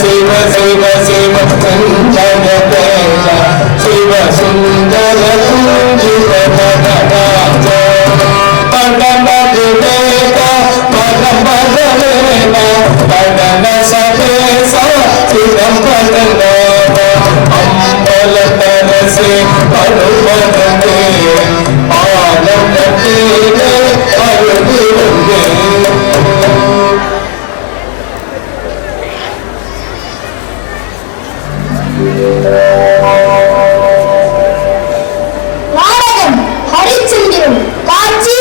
शिव शिव शिव कंचन तेजा शिव सुंदर कुंजित भगवान पदम दिवेका पदम बदलेना पदम सवेसा शिवम पदना अम्बल तरसे परुपद के आनंद तेरे परुपद நாடகம் ஹரிச்சந்திரன் காட்சி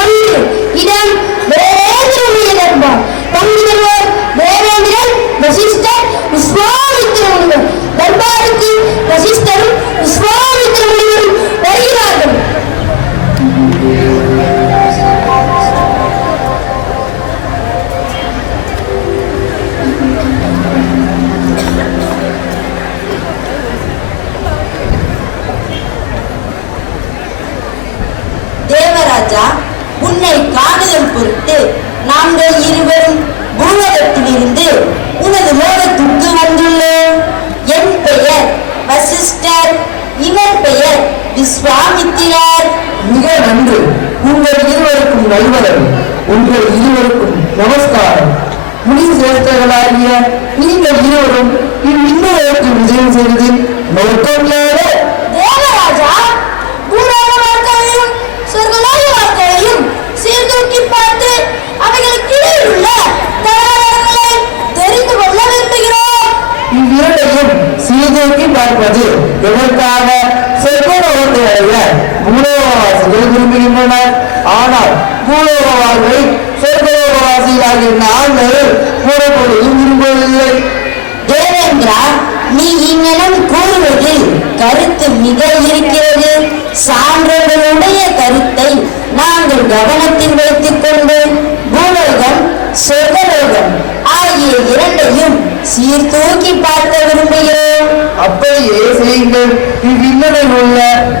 1 இடம் தேவேந்திர தர்பார் பங்கிடுவோர் தேவேந்திரன் வசிஷ்டர் விஸ்வாமித்திர முனிவர் தர்பாருக்கு வசிஷ்டரும் விஸ்வாமித்திர முனிவரும் வருகிறார்கள். தேவராஜா, உன்னை காணுதல் பொருட்டு நாங்கள் இருவரும் பூலோகத்திலிருந்து உனது லோகத்துக்கு வந்துள்ளோம். என் பெயர் வசிஷ்டர், இவர் பெயர் விஸ்வாமித்திரர். மிக நன்று. உங்கள் இருவருக்கும் நல்வரவு. உங்கள் இருவருக்கும் நமஸ்காரம். முனி சிரேஷ்டர்களாகிய நீங்கள் இருவரும் இவ்விண்ணுலகத்தில் விஜயம் செய்வதில் நோக்கம் யாரோ? தேவராஜா, பூலோக வாழ்க்கையையும் சொர்க்கலோக வாழ்க்கையையும் சீர்தூக்கி பார்த்து அவைகளுக்கு உள்ள தரங்களை தெரிந்து கொள்ள விரும்புகிறோம். இவ்விரண்டையும் சீர்தூக்கி பார்ப்பது எதற்காக? சொர்க்கலோகத்தை அடைய பூலோகவாசிகள் விரும்புகின்றனர். ஆனால் பூலோக வாழ்வை சொர்க்கலோகவாசிகளாகிய நாங்கள் கூறப்பொழுதும் விரும்பவில்லை. தேவேந்திரா, நீ இங்ஙனம் கூறுவதில் கருத்து மிக இருக்கிறது. சான்றோர்களுடைய கருத்தை நாங்கள் கவனத்தில் வைத்துக் கொண்டு பூலோகம் சொர்க்கலோகம் ஆகிய இரண்டையும் சீர்தூக்கி பார்க்க விரும்புகிறோம். அப்படியே செய்யுங்கள். இவ்விண்ணனில் உள்ள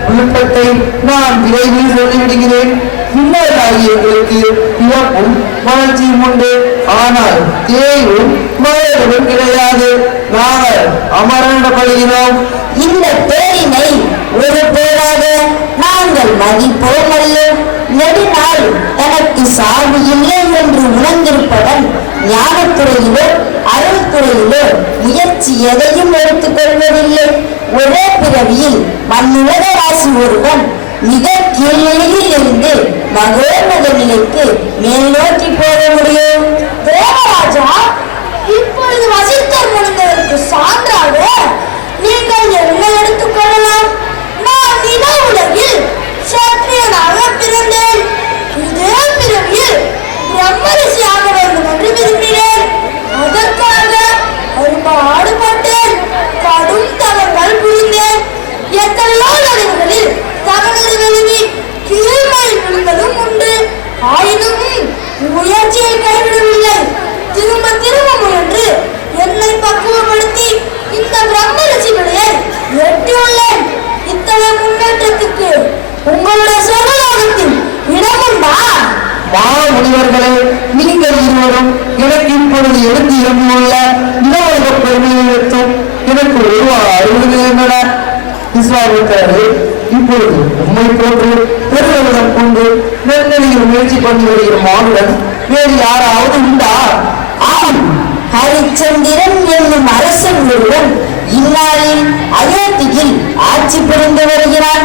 விருப்பத்தை நான் விரைவில் சொல்லிவிடுகிறேன். விண்ணராகிய எங்களுக்கு இழப்பும் வளர்ச்சியும் உண்டு. ஆனால் தேயும் மழையும் கிடையாது. நாங்கள் அமரண்டப்படுகிறோம். இந்த பேரினை ஒரு பேராக நாங்கள் மதிப்போம் அல்ல. நெடுநாள் தனக்கு சாவு இல்லை என்று உணர்ந்திருப்பவன் ஞானத்துறையிலோ அருள் துறையிலோ முயற்சி எதையும் எடுத்துக் கொள்வதில்லை. ஒரே பிறவியில் மண்ணுலக ராசி ஒருவன் மிக கீழ்நிலையில் இருந்து மகோன்னத நிலைக்கு மேல் நோக்கி போக முடியும். தேவராஜா, இப்பொழுது வசிஷ்டர் முனிவருக்கு சான்றாக நீங்கள் என்ன எடுத்துக் கொள்ளலாம்? நான் நில உலகில் சத்திரியனாக பிறந்தேன். இதே பிறவியில் பிரம்மரிஷியாக வேண்டும் என்று விரும்பினேன். அதற்காக அரும்பாடுபட்டேன். கடும் தவறுகள் புரிந்தேன். எத்தனையோ நடுவுகளில் தவறுகள் எழுதி கீழ்மையில் விழுந்ததும் உண்டு. ஆயினும் முயற்சியை கைவிடவில்லை. திரும்ப திரும்ப முயன்று என்னை பக்குவப்படுத்தி இந்த பிரம்மரிஷிகளை எட்டியுள்ளேன். இத்தனை முன்னேற்றத்துக்கு உங்களுடைய சொர்க்கலோகத்தில் இடமுண்டா? முனிவர்களே, நீங்கள் இருவரும் எனக்கு இப்பொழுது எடுத்து இறங்கியுள்ள இன்னொரு பெருமையை எடுத்தும் எனக்கு அறிவுறுகின்றன. விஸ்வாமித்திரரே, இப்பொழுது உண்மை போன்று பெருவிடம் கொண்டு நெருங்கடியில் முயற்சி பண்ணி வருகிற மானுடன் வேறு யாராவது உண்டா? ஆம், ஹரிச்சந்திரன் என்னும் அரசன் ஒருவன் இந்நாளில் அயோத்தியில் ஆட்சி புரிந்து வருகிறான்.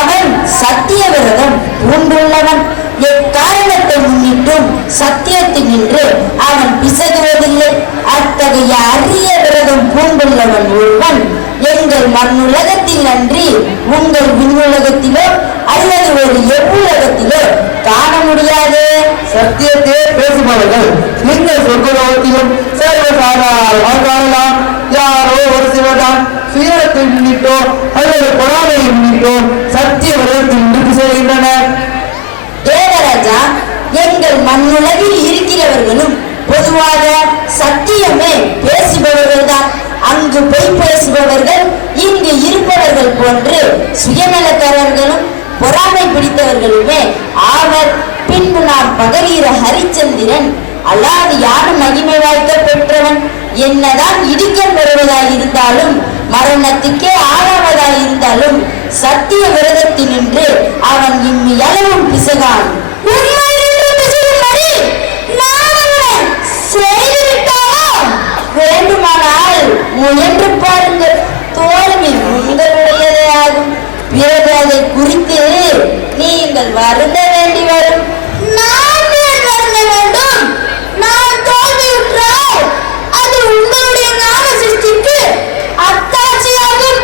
அவன் சத்திய விரதம் பூண்டுள்ளவன். எக்காரணத்தை முன்னிட்டும் சத்தியத்தில் நின்று அவன் பிசகுவதில்லை. அத்தகைய அரிய விரதம் பூண்டுள்ளவன் ஒருவன் எங்கள் மண்ணுலகத்தில் அன்றி உங்கள் விண்ணுலகத்திலோ அல்லது ஒரு எவ்வுலகத்திலோ காண முடியாது. சத்தியத்தை பேசுபவர்கள் நீங்கள் சொர்க்கலோகத்திலும் சர்வசாதாரணமாக காணலாம். யாரோ ஒரு சிலர்தான் சுயத்தை முன்னிட்டோ அல்லது பொறாமையை முன்னிட்டோ சத்திய விரதத்தில் நின்று செய்கின்றனர். தேவராஜா, எங்கள் மண்ணுலகில் இருக்கிறவர்களும் பொதுவாக சத்தியமே பேசுபவர்கள் தான். அங்கு பொய் பேசுபவர்கள் இங்கு இருப்பவர்கள் போன்று சுயநலக்காரர்களும் பொறாமை பிடித்தவர்களுமே ஆவர். பின்பு நாம் பகவீர ஹரிச்சந்திரன் அல்லாது யாரும் மகிமை வாய்க்க பெற்றவன். என்னதான் இடுக்கம் வருவதாய் இருந்தாலும் மரணத்துக்கே ஆளாவதாய் இருந்தாலும் சத்திய விரதத்தினின்று அவன் இம்மியளவும் பிசகான். வேண்டுமானால் முயன்று பாருங்கள், தோல்வி உங்களுடையதே ஆகும். பிறகு அதை குறித்து நீங்கள் வருந்த வேண்டி வரும். நான் ஏன் வருந்த வேண்டும்? நான் தோல்வியுற்றால் அது உங்களுடைய ஞான சிருஷ்டிக்கு அத்தாட்சியாகும்.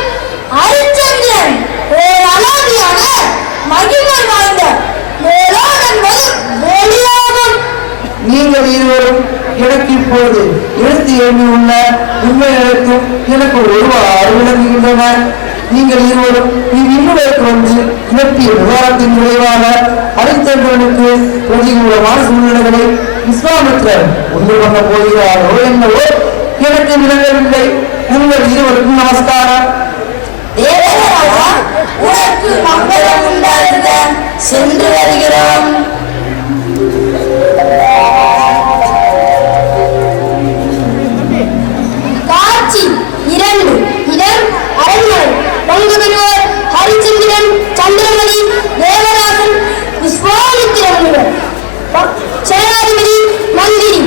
ஹரிச்சந்திரன் ஓர் அலாதியான மகிமை வாய்ந்த மேலான என்பது வெளியாகும். நீங்கள் இருவரும் எனக்கு இப்போது எழுத்து எண்ணியுள்ள உண்மை எழுத்தும் எனக்கு ஒருவாறு விளங்குகின்றன. நீங்கள் இருவரும் இவ்விண்ணுலகிற்கு வந்து இழப்பிய விவகாரத்தின் விளைவாக ஹரிச்சந்திரனுக்கு பிரதிகூலமான சூழ்நிலைகளை விஸ்வாமித்திரர் ஒன்று பண்ண போகிறாரோ என்னவோ எனக்கு விளங்கவில்லை. உங்கள் இருவருக்கும் நமஸ்காரம். தேவராஜா, உனக்கு மங்களம் உண்டாகுக. சென்று வருகிறோம். காட்சி 2. இடம் அரண்மனை. பங்கு பெறுவோர் ஹரிச்சந்திரன், சந்திரமணி, தேவராஜன், விஸ்வாமித்திர முனிவர். சேனாதிபதி, மந்திரி.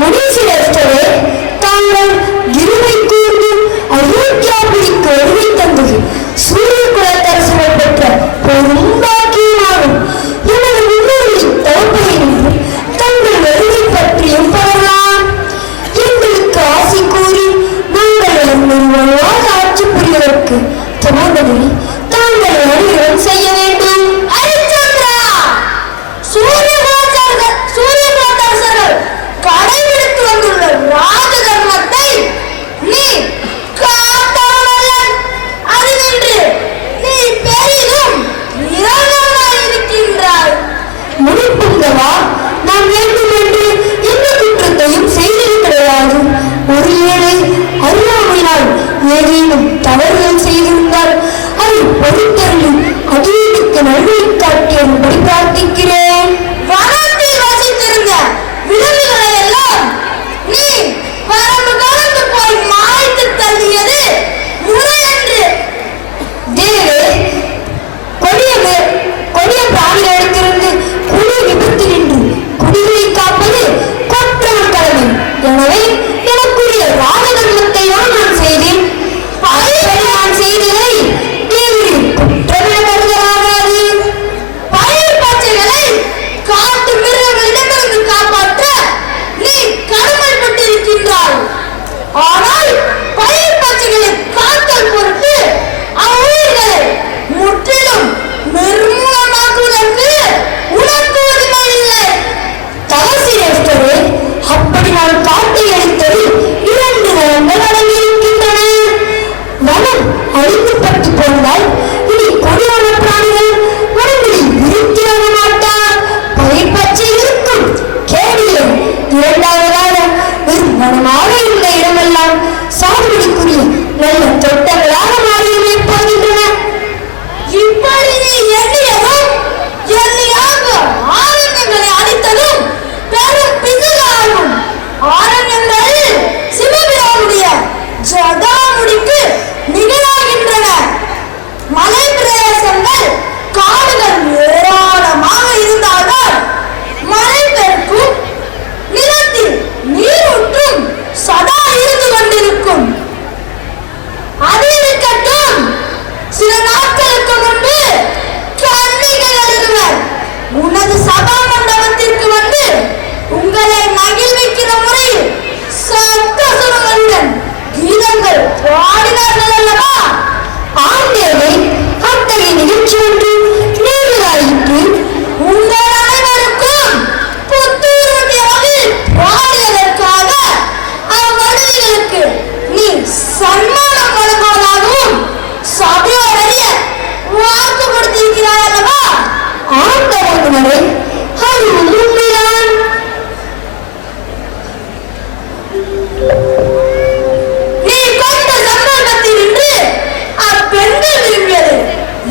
முனீஸ்வரே, தாங்கள் இருமை கூர்ந்து அயோத்தியாபுரிக்கு வருகை தந்தது சூரிய குலத்தரசனை பெற்ற பெரும் பாக்கியமாகும். எனது முன்னோரின் தவப்பையினின்று தங்கள் வருகை பற்றியும் பரவலாம். எங்களுக்கு ஆசை கூறி நாங்கள் ஒருவராக ஆட்சி புரிவதற்கு தமதனை தாங்கள் அனுகிரகம் செய்ய வேண்டும். ஹரிச்சந்திரா, சூரிய குலத்தரசர்கள் கடைபிடித்து வந்துள்ள ராஜ தர்மத்தை நீ காத்தவனல்லன். அதுவென்று நீ பெரிதும் இருக்கின்றாய். முடிப்புங்கவா, நான் வேண்டும் என்று எந்த குற்றத்தையும் செய்தது கிடையாது. ஒரு ஏழை அறியாமையினால் ஏதேனும் தவறுகள் செய்திருந்தால் அதை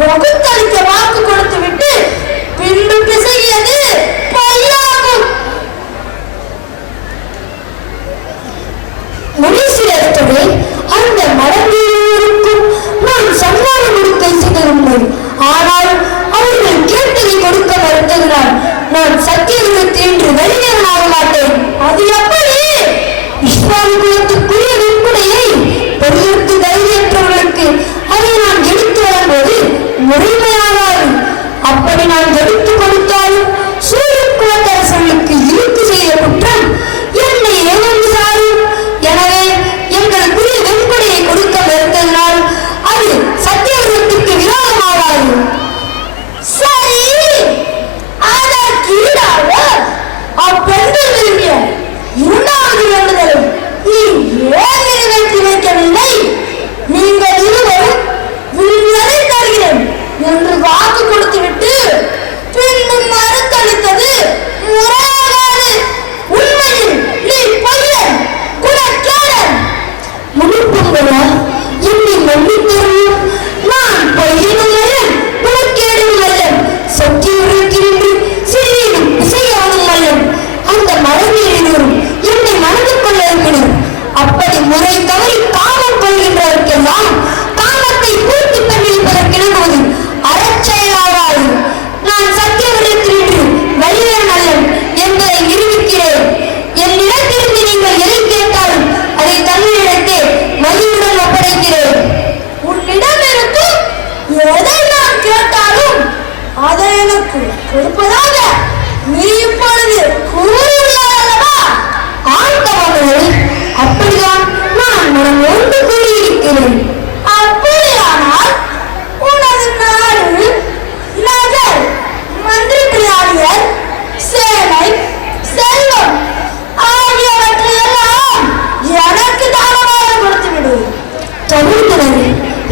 வகுத்தளிக்க வாக்கு கொடுத்து விட்டு பின்பு பிசையது பொய்யாகும். முனீஸ்வரர்களே, அந்த மடங்கேறுவதற்கும் நான் சன்மானம் கொடுக்க செய்திருந்தேன். ஆனால் அவர்கள் கேட்டதை கொடுக்க மறுத்ததினால் நான் சத்தியகுலத்தில் இன்று வெளியேறனாக மாட்டேன். அது எப்படி? விஸ்வாமிகுலத்துக்குரிய வெண்குடையை பெரியத்து தைரியற்றவர்களுக்கு அதை நான் எடுத்து வரும்போது முறைமையாகாது. அப்படி நான் எடுத்து கொடுத்தாலும் சூரிய குலத்தரசர்களுக்கு இழுத்து செய்த குற்றம் என்னை ஏவந்து சாரும். எனவே எங்களுக்குரிய வெண்குடையை கொடுக்க மறுத்ததினால் அது சத்தியகுலத்திற்கு விரோதமாகாது. சரி, அதற்கு ஈடாக அப்பெண்கள் விரும்பிய இரண்டாவது வேண்டுதலும் நீ ஏன் நிறைவேற்றி வைக்கவில்லை? நீங்கள் இருவரும் விரும்பியதை தருகிறேன் என்று வாக்கு கொடுத்துவிட்டு பின்னும் மறுத்தளித்தது முறையாகாது. உண்மையில் நீ பொய்யன், குலக்கேடன். முனிப்புங்களா, என்னை மன்னித்தருளும். நான் பொய்யனும் அல்லன், குலக்கேடனும் அல்லன். சத்தியவர்களுக்கு சிறியனும் இசையானும் அல்லன். அந்த மரபியலினரும் என்னை மணந்து கொள்ள இருக்கிறார். அப்படி முறை தவறி காமம் கொள்கின்றவர்க்கெல்லாம் காமத்தை பூர்த்தி பண்ணியிருப்பதற்கிணங்குவது அறச்செயலாகாது. நான் சத்தியவர்களுக்கு வலியன் அல்லன் என்பதை நிரூபிக்கிறேன். என்னிடத்திலிருந்து நீங்கள் எதை கேட்டாலும் அதை தன்னிடத்தே மகிழ்வுடன் ஒப்படைக்கிறேன். உன்னிடமிருந்து எதை நான் கேட்டாலும் அதை எனக்கு கொடுப்பதாக நீ இப்பொழுது கூறியுள்ளாரல்லவா? ஆண்டவர்களே, அப்படிதான் நான் மனம் ஒன்று கூறியிருக்கிறேன். அப்படியானால் உனது நாடு, நகர், மந்திரியாளர், சேனை, செல்வம் ஆகியவற்றையெல்லாம் எனக்கு தானமாக கொடுத்துவிடு. தவிர்த்தனரே,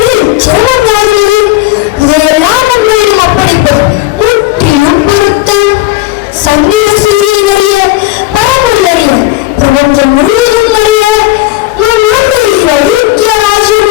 இது செல்வம் யாருவது? இதையெல்லாம் நம்மளிடம் ஒப்படைப்பது முற்றிலும் பொருத்தம். சந்திர சூரியன் அறிய, பரம்பொருள் அறிய, பிரபஞ்சம் முழுவதும் அறிய, நம் நாட்டில் இருக்கிற ராஜ்யம்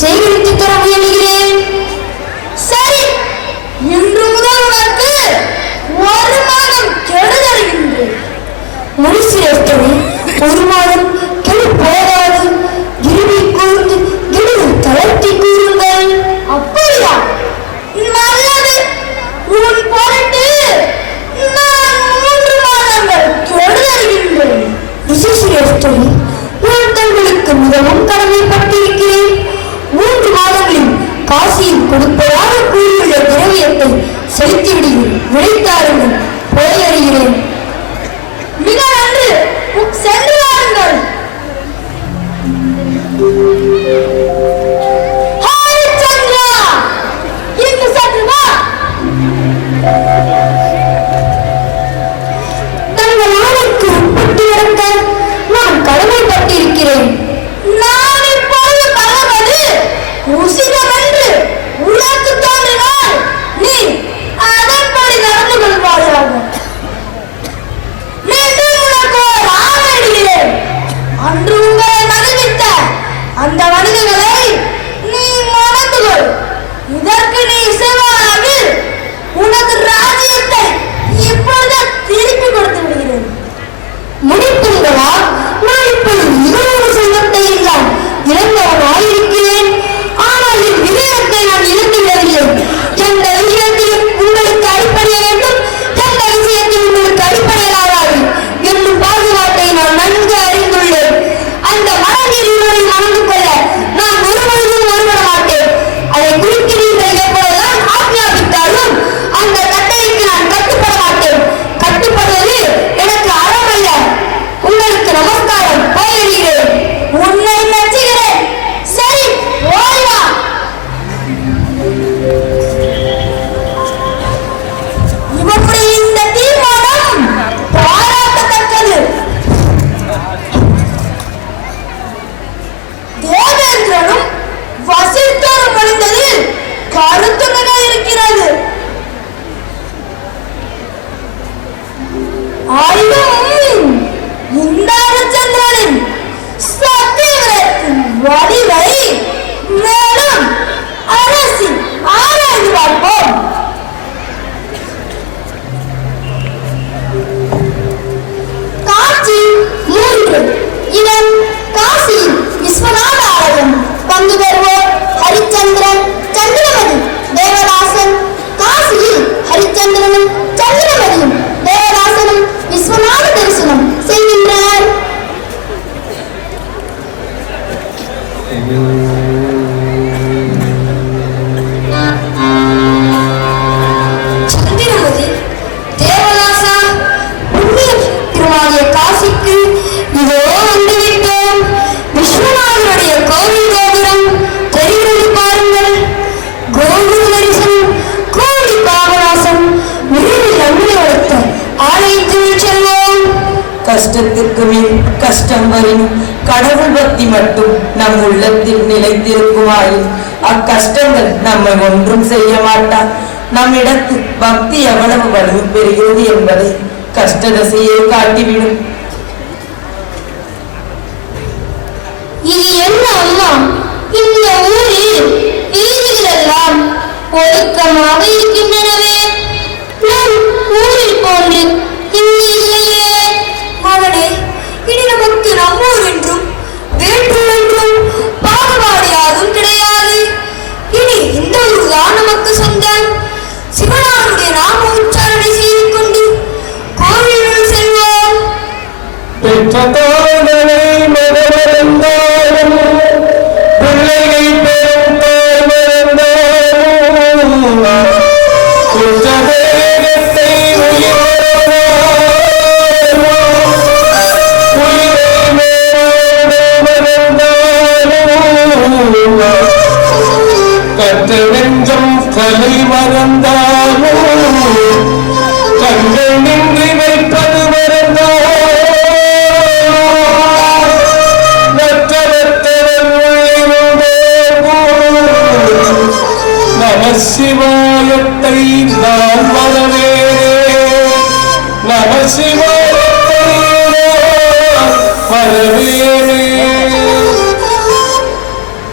சேகரித்து தர முயலுகிறேன். சரி, இன்று முதல் உனக்கு 1 மாதம் கெடு தருகின்றேன். முனிசிரேஷ்டனே, 1 மாதம் கெடு போதாது. இறுதி கூர்ந்து கெடு தளர்த்தி கூறுங்கள். அப்படியா? நல்லது. உன் பொருட்டு நான் 3 மாதங்கள் கெடு தருகின்றேன். ரிஷிசிரேஷ்டனே, நான் தங்களுக்கு மிகவும் கடமைப்பட்டிருக்கிறேன். 3 மாதங்களில் காசியில் கொடுப்பதாக கூறியுள்ள திரவியத்தை செலுத்திவிடுகிறேன். விடைத்தாருங்கள், போய் அறிகிறேன். மிக நன்று. சென்று வாருங்கள். ஹரிச்சந்திரா, இங்கு சற்று வா. தங்கள் ஆணைக்கு உட்பட்டு நடக்க நான் கடமைப்பட்டிருக்கிறேன். நான் இப்போது கலவது உசிதம் என்று உனக்கு தோன்றினால் நீ அதன்படி நடந்து கொள்வாயாக. மீண்டும் உனக்கு ஒரு ஆணையிடுகிறேன். அன்று உங்களை மகிழ்வித்த அந்த வணிகர்களை நீ மறந்து கொள். இதற்கு நீ இசைவானாவில் உனக்கு ராஜ்யத்தை இப்பொழுது திருப்பி கொடுத்து விடுகிறேன். முடிப்புங்களா? நான் இப்பொழுது இவ்வளவு செல்வத்தை எல்லாம் இழந்தவனாயிருக்கிறேன். ஆனால் என் விவேகத்தை நான் இழந்து விடவில்லை. எந்த விஷயத்தில் உங்களுக்கு அடிப்படைய வேண்டும், எந்த விஷயத்தில் உங்களுக்கு அடிப்படையிலாகாது என்னும் பாகுபாட்டை நான் நன்கு அறிந்துள்ளேன். அந்த மனதில் இருவரை மணந்து கொள்ள நான் ஒருவருக்கும் ஒருவர மாட்டேன். அதை குறிக்கிறீர்கள் எப்பொழுதுதான் ஆக்ஞாபித்தாலும் அந்த கட்டளைக்கு நான் கட்டுப்பட மாட்டேன். கட்டுப்படுவது எனக்கு அறமல்ல. உங்களுக்கு நமஸ்காரம், போயிருக்கிறேன். உன்னை மெச்சுகிறேன். சரி, ஓடி வா. இவனுடைய இந்த தீர்மானம் பாராட்டத்தக்கது. தேவேந்திரனும் வசிஷ்டரும் முடிந்ததில் கருத்துணக இருக்கிறது. ஆயினும் இந்த ஹரிச்சந்திரனின் சத்தியவரத்தின் வடிவை மேலும் அரசி ஆராய்ந்து பார்ப்போம். காட்சி 3. இவன் காசியில் விஸ்வநாத ஆலயம். பங்கு பெறுவோர் ஹரிச்சந்திரன், சந்திரமதி, தேவதாசன். காசியில் ஹரிச்சந்திரனும் சந்திரமதியும் தேவதாசனும் விஸ்வநாத தரிசனம் செய்கின்றனர். சந்திரமதி, தேவதாசா, புண்ணிய திருமாகிய காசிக்கு இதோ வந்துவிட்டோம். விஸ்வநாதனுடைய கோவில் கோபுரம் தெரிகிறது பாருங்கள். கோபுர தரிசனம், கோடி பாபநாசம், விரைவில் நம்மை வளர்த்த ஆலயத்தில் செல்வோம். கஷ்டத்திற்கு மேல் கஷ்டம் வரும் கடவுள் பக்தி மட்டும் நம் உள்ளத்தில் நிலைத்திருக்குமாயின் அக்கஷ்டங்கள் நம்மை ஒன்றும் செய்ய மாட்டார். நம்மிடத்து பக்தி எவ்வளவு வலிமை பெறுகிறது என்பதை கஷ்டதசையே காட்டிவிடும். இது என்ன அம்மா? இந்த ஊரில் வீதிகள் எல்லாம் ஒழுக்கமாக இருக்கின்றனவே. நம் ஊரில் போன்று இங்கு இல்லையே. மகனே, இனி நமக்கு நம்மூர் என்றும் வேற்றூர் என்றும் பாகுபாடு யாரும் கிடையாது. இனி இந்த ஊர்தான் நமக்கு சொந்தம். சிவனாருடைய நாம உச்சாரணை செய்து கொண்டு கோவிலுள் செல்வோம். பெற்ற தோழனை மறந்தாலும் பிள்ளையை பெறும் தாய் மறந்தாலும் குற்ற தேகத்தை கற்ற நெஞ்சம் கலை மறந்தாலும் கண்கள் நின்று வைப்பது நமசிவாயத்தை நான் மறவே நமசிவாயத்தை நான் மறவேனே.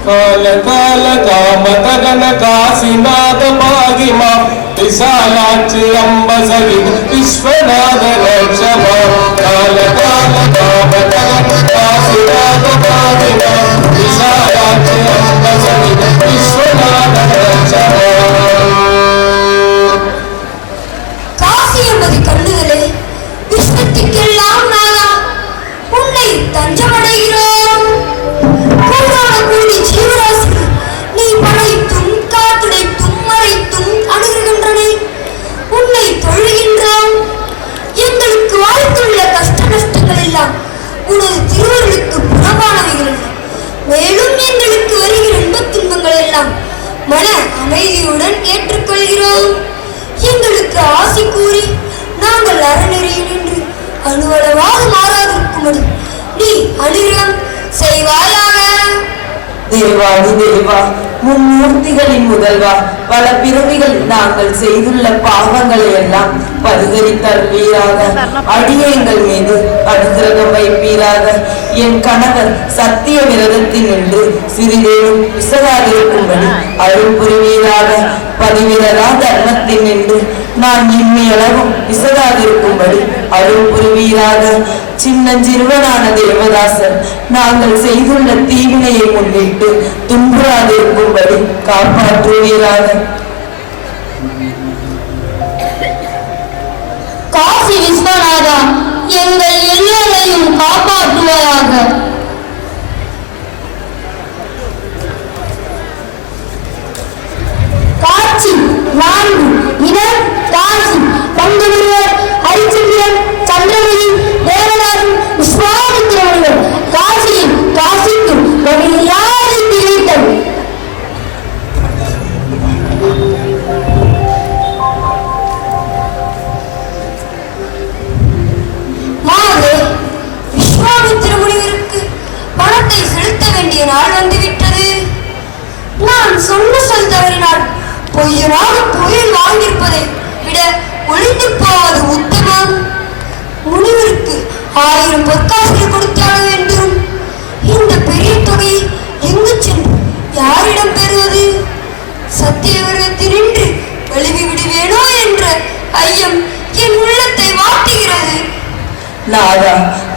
கால கால காமதகன காசிநாத பாகிமா விசாலாட்சி அம்ப சகித விஸ்வநாத ரட்சமா கால கால காமதகன காசிநாத பாகிமா விசாலாட்சி அம்ப சகித விஸ்வநாத ரட்சமா. காசி என்பது கண்ணுகளே, விஸ்வத்துக்கெல்லாம் நானா உன்னை தஞ்சமடைகிறோம். கூடான கூடி ஜீவராசிகள் நீ படைத்தும் காத்துடைத்தும் மறைத்தும் அணுகுகின்றனே, உன்னை தொழுகின்றோம். எங்களுக்கு வாழ்த்துள்ள கஷ்ட நஷ்டங்கள் எல்லாம் உனது திருவருளுக்கு புறம்பானவைகள் அல்ல. மேலும் எங்களுக்கு வருகிற இன்பத் துன்பங்கள் எல்லாம் மன அமைதியுடன் ஏற்றுக்கொள்கிறோம். எங்களுக்கு ஆசை கூறி நாங்கள் அறநெறியில் நின்று அணுவளவாக மாறாதிருக்கும்படி நீ அனுகிரகம் செய்வாயாக. தேவாதி தேவா, மும்மூர்த்திகளின் முதல்வா, பல பிறவிகள் நாங்கள் செய்துள்ள பாவங்களை எல்லாம் பரிகரித்தருள்வீராக. அடியேங்கள் மீது அனுகிரகம் வைப்பீராக. என் கணவர் சத்திய விரதத்தில் நின்று சிறிதேனும் விசகாதிருக்கும்படி அருள் புரிவீராக. பதிவிரதா தர்மத்தில் நின்று நான் இம்மையளவும் விசகாதிருக்கும்படி அருள் புரிவீராக. சின்னஞ்சிறுவனான தேவதாசன் நாங்கள் செய்துள்ள தீவினையை முன்னிட்டு துன்புறாதிருக்கும்படி காப்பாற்றுவீராக. காசி விஸ்வநாதா, எங்கள் எல்லோரையும் காப்பாற்றுவதாக. காட்சி 4. இடம் காசி. பங்குடுவர் ஹரிச்சந்திரன், சந்திரமணி, தேவதாசன், விஸ்வாமித்திர முனிவர். காசியில் காசிக்கும் வகையில்லாத திரைத்தல். மாதே, விஸ்வாமித்திர முனிவருக்கு பணத்தை செலுத்த வேண்டிய நாள் வந்துவிட்டது. நான் சொன்ன சொல் தவறினால் பொய்யனாக புயல் வாங்கியிருப்பதை விட ஒளிந்து போவது உத்தமம். முனிவருக்கு 1000 பொற்காசுகள் கொடுத்தாக வேண்டும். இந்த பெரிய தொகையை எங்கு சென்று யாரிடம் பெறுவது? சத்தியவரத்தினின்று வலிவி விடுவேனோ என்ற ஐயம் என் உள்ளத்தை வாட்டுகிறது. நாதா,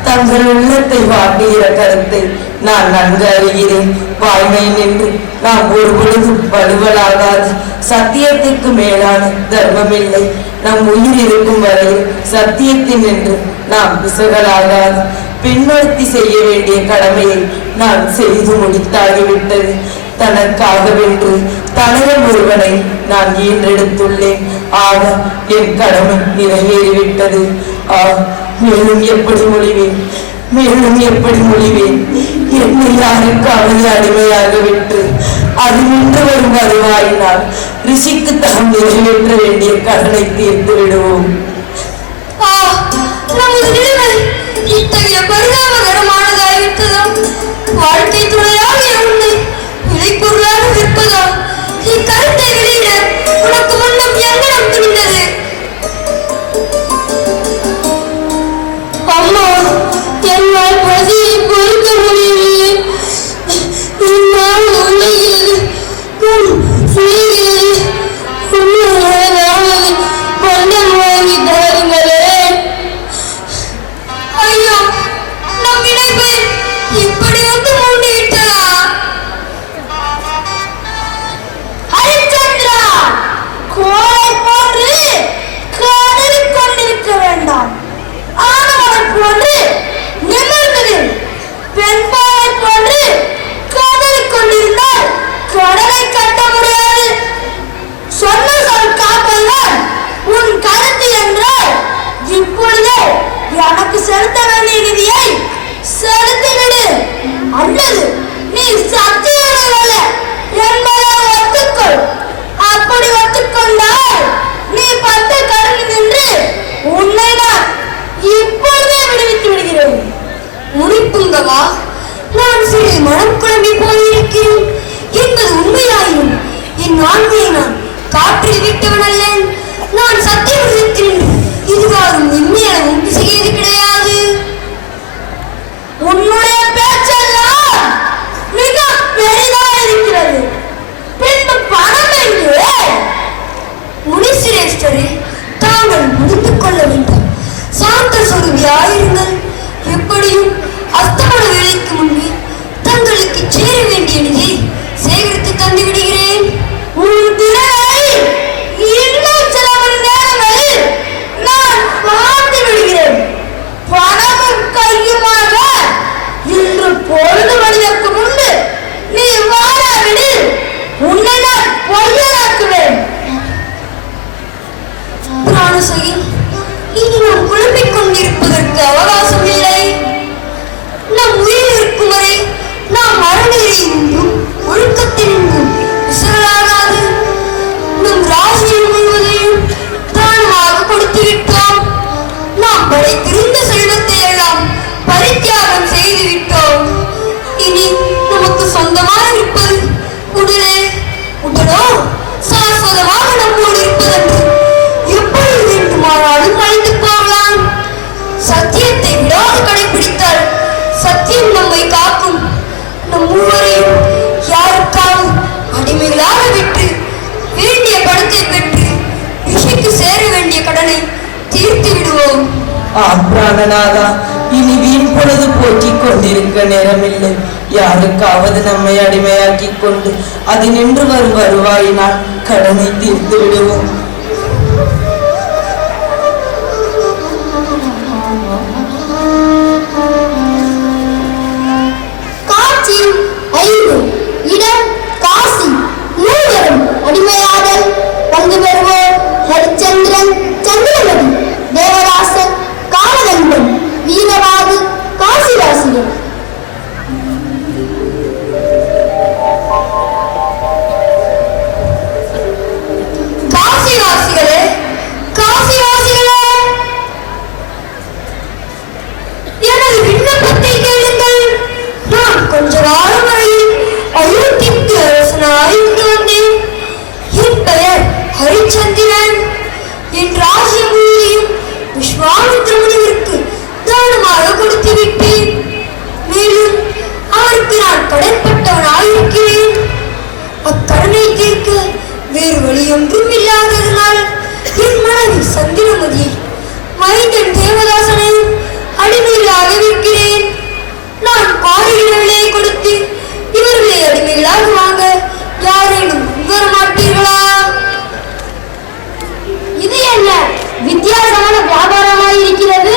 தங்கள் உள்ளத்தை வாட்டுகிற கருத்தை நான் நன்கு அறிகிறேன். வாய்மை நின்று நாம் ஒரு பொழுதும் வலுவலாகாது. சத்தியத்திற்கு மேலான தர்மம் இல்லை. நம் உயிர் இருக்கும் வரையில் சத்தியத்தில் நின்று நாம் பிசகலாகாது. பின்னொருத்தி செய்ய வேண்டிய கடமையை நான் செய்து முடித்தாகிவிட்டது. தனக்காகவென்று தனது ஒருவனை நான் ஈன்றெடுத்துள்ளேன். ஆக என் கடமை நிறைவேறிவிட்டது. மேலும் எப்படி மொழிவேன்? என்னை யாருக்காவது அடிமையாக விட்டு அது நின்று வரும் வருவாயினால் ரிஷிக்கு தாம் நிறைவேற்ற வேண்டிய கடனை தீர்த்து விடுவோம். நமது நிலைமை இத்தகைய பரிதாபகரமானதாகிவிட்டதா? வாழ்க்கை துணையாக உன்னை விலைப்பொருளாக விற்பதா? இக்கருத்தை வெளியிட உனக்கு முன்னம் எங்கனம் துணிந்தது? அம்மா, என்னால் பசியை பொறுக்க முடியவில்லை. என்னால் உழைகிறது, செய்கிறது. உண்மையாவது பண்டம் வாங்கி தாருங்களே. ஐயோ, நம் இணைப்பை இப்படி வந்து மூடிவிட்டதா? ஹரிச்சந்திரா, கோலை போன்று காதலிக் கொண்டிருக்க வேண்டாம். ஆணவனை போன்று நிமிர்ந்தது. பெண்பாவை போன்று காதலிக் கொண்டிருந்தால் கடலை கட்ட முடியாது. சொன்ன சொல் காப்பதுதான் உன் கருத்து என்றால் இப்பொழுது எனக்கு செலுத்த வேண்டிய நிதியை செலுத்திவிடு. அல்லது நீ சத்தியவல்ல என்பதை ஒத்துக்கொள். அப்படி ஒத்துக்கொண்டால் நீ பட்ட கடனில் நின்று உன்னை நான் இப்பொழுதே விடுவித்து விடுகிறேன். முடிப்புங்கவா, நான் சிறிது மனம் குழம்பி போயிருக்கிறேன் என்பது உண்மையாயினும் என் ஆண்மையை நான் காற்றில் விட்டவன் அல்லேன். நான் சத்தியவிரதத்தில் இதுவாரும் இம்மையளவும் பிசகியது கிடையாது. உன்னுடைய பேச்செல்லாம் மிக பெரிதாய் சிரேஷ்டரே, தாங்கள் முடித்துக் கொள்ள வேண்டாம். சாந்த சொருவியாயிருங்கள். எப்படியும் அஸ்தமன வேலைக்கு முன்பே தங்களுக்கு சேர வேண்டிய நிதியை சேகரித்து தந்து விடுகிறேன். இன்னும் சில மணி நேரங்களில் நான் பார்த்து விடுகிறேன். பணமும் கையுமாக இன்று பொழுது மணிக்கு முன்பு நீ வாராவிடில் உன்னை நான் பொய்யனாக்குவேன். பிராணசகி, இனி நாம் குழம்பிக் கொண்டிருப்பதற்கு அவகாசம் இல்லை. நம் உயிர் இருக்கும் வரை நாம் அறநெறியின்றும் ஒழுக்கத்தினின்றும் விசரலாகாது. நம் ராசியில் முழுவதையும் தானமாக கொடுத்து விட்டோம். நாம் படைத்திருந்த செல்வத்தை எல்லாம் பரித்தியாகம் செய்து விட்டோம். இனி நமக்கு சொந்தமாக இருப்பது உடலே. உடலோ சாஸ்வதமாக நம்மோடு இருப்பதென்று எப்பொழுது வேண்டுமானாலும் அழைத்து போகலாம். சத்தியத்தை விடாது கடைபிடித்தால் சத்தியம் நம்மை காக்கும். நம் மூவரையும் யாருக்காவது அடிமைகளாக விட்டு வேண்டிய பணத்தை பெற்று ரிஷிக்கு சேர வேண்டிய கடனை தீர்த்து விடுவோம். பிராணநாதா, இனி வீண் பொழுது போக்கிக் கொண்டிருக்க நேரமில்லை. யாருக்காவது நம்மை அடிமையாக்கிக் கொண்டு அது நின்று வரும் வருவாயினால் கடனை தீர்த்து விடுவோம். காட்சி 5. இடம் காசி. மூவரும் அடிமையாதல். பங்கு பெறுவோர் ஹரிச்சந்திரன், சந்திரமதி, தேவதாசன், காலதண்டன், வீரவாகு, காசிவாசிகள். காசிவாசிகளே, காசிவாசிகளே, எனது விண்ணப்பத்தை கேளுங்கள். நான் கொஞ்ச காலம் வரையில் அயோத்திக்கு அரசனாய் இருந்து வந்தேன். என் பெயர் ஹரிச்சந்திரன். என் ராஜ்யம் முழுவதையும் விஸ்வாமித்திர முனிவருக்கு தானமாக கொடுத்து விட்டேன். மேலும் அவருக்கு நான் கடன்பட்டவனாயிருக்கிறேன். அக்கடனை தீர்க்க வேறு வழியொன்றும் இல்லாததனால் என் மனதில் சந்திரமதியை மைந்தன் தேவதாசனை அடிமைகளாக விற்கிறேன். நான் கோரிகிற விலையை கொடுத்து இவர்களை அடிமைகளாக வாங்க யாரேனும் வர மாட்டீர்களா? இது என்ன வித்தியாசமான வியாபாரமாயிருக்கிறது?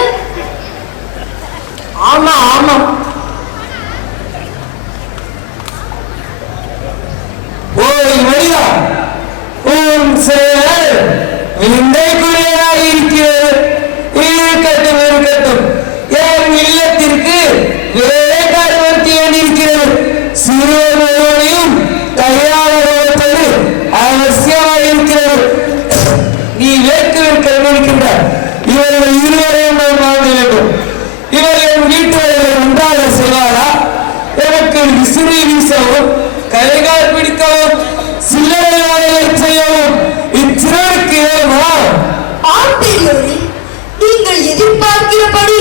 ஆமா ஆமா, ஓய் மரியா, உன் செயல் விந்தைக்குரியதாக இருக்கிறது. இருக்கட்டும் இருக்கட்டும், என் இல்லத்திற்கு வேலைக்காரவர்த்தி இருக்கிறது. சிறுவர்களையும் கையாளப்பது அவசியமாக இருக்கிறது. நீ வேட்கையில் கல்விக்கின்றார். இவர்கள் இருவரையும் நான் வாங்க வேண்டும். இவர் என் வீட்டுவர்களை ஒன்றாக செய்வாரா? எனக்கு விசிறி வீசவும் கைகால் பிடிக்கவும் சில்லறை வேலைகளை செய்யவும் இச்சிறருக்கு ஏமா? ஆம் பெரியோரே, நீங்கள் எதிர்பார்க்கிறபடி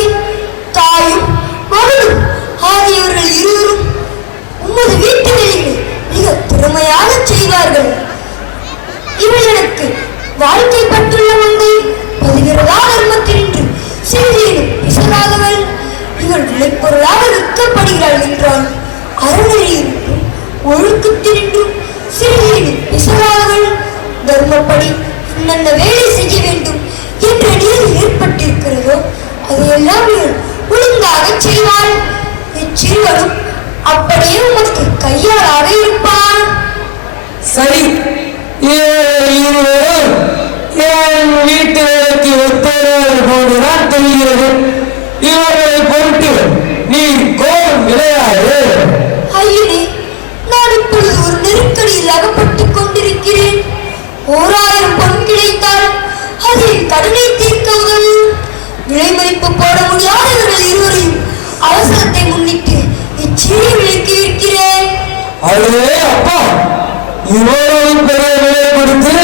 தாயும் மகளும் ஆகியவர்கள் இருவரும் உமது வீட்டு வேலைகளை மிக திறமையாக செய்வார்கள். இவள் எனக்கு வாழ்க்கை பற்றுள்ள மங்கை, பதிவிரதா தர்மத்தினின்று சிறிதேனும் பிசகாதவள். இவள் விளைப்பொருளாக விற்கப்படுகிறாள் என்றால் அறநெறியின்றும் ஒழுக்கத்தினின்றும் சிறிதேனும் பிசகாதவள். தர்மப்படி என்னென்ன வேலை செய்ய வேண்டும் என்ற நிலை ஏற்பட்டிருக்கிறதோ அதையெல்லாம் இவள் ஒழுங்காக செய்வாள். இச்சிறுவனும் அப்படியே உமக்கு கையாளாக இருப்பான். சரி, இருவரும் என் வீட்டு வேலைக்கு ஒத்துழைப்பு போடுதான் தெரிகிறது. இவர்களை பொறுத்து நீ கோல் விளையாடு. ஐயனே, நான் இப்பொழுது ஒரு நெருக்கடியில் அகப்பட்டுக் கொண்டிருக்கிறேன். 1000 பொன் கிடைத்தால் அதில் கடனை தீர்க்க உதவும். விலை மதிப்பு போட முடியாதவர்கள் இருவரையும் அவசரத்தை முன்னிட்டு இச்சிறிய விலைக்கு விற்கிறேன். அடே அப்பா, இவரை பெரிய விலை கொடுத்து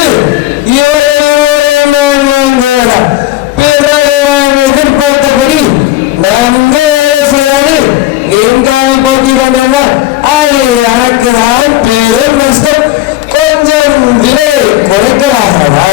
எதிர்பார்த்தபடி நான் செய்யாது எங்காக போட்டி கொண்டேன்னா அது எனக்கு தான் பெரும் நஷ்டம். கொஞ்சம் விலை குறைக்கலாங்களா?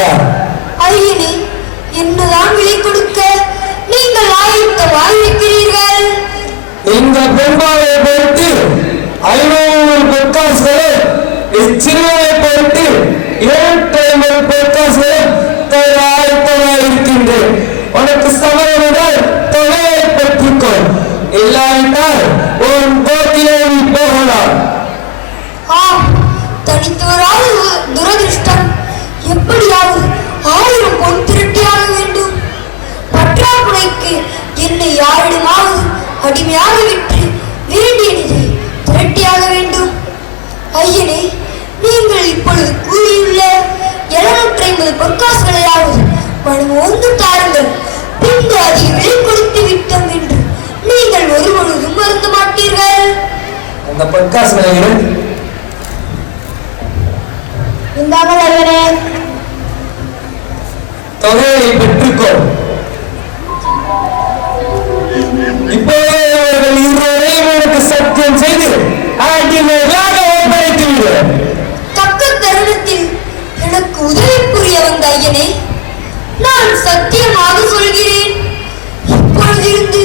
முழுமையாக விற்று வேண்டியதை திரட்டியாக வேண்டும். ஐயனே, நீங்கள் இப்பொழுது கூறியுள்ள 750 பொற்காசுகளையாவது மனம் ஒன்று தாருங்கள். பின்பு அதிக விலை கொடுத்து விட்டோம் என்று நீங்கள் ஒரு பொழுதும் வருத்த மாட்டீர்கள். அந்த பொற்காசுகளை இந்தாமல் ஐயனே, தொகையை பெற்றுக்கொள். இப்போதே அவர்கள் இருவரையும் எனக்கு சத்தியம் செய்து அடிமையாக ஒப்படைத்து விடு. தக்க தருணத்தில் எனக்கு உதவி புரிய வந்த ஐயனே, நான் சத்தியமாக சொல்கிறேன், இப்பொழுதிருந்து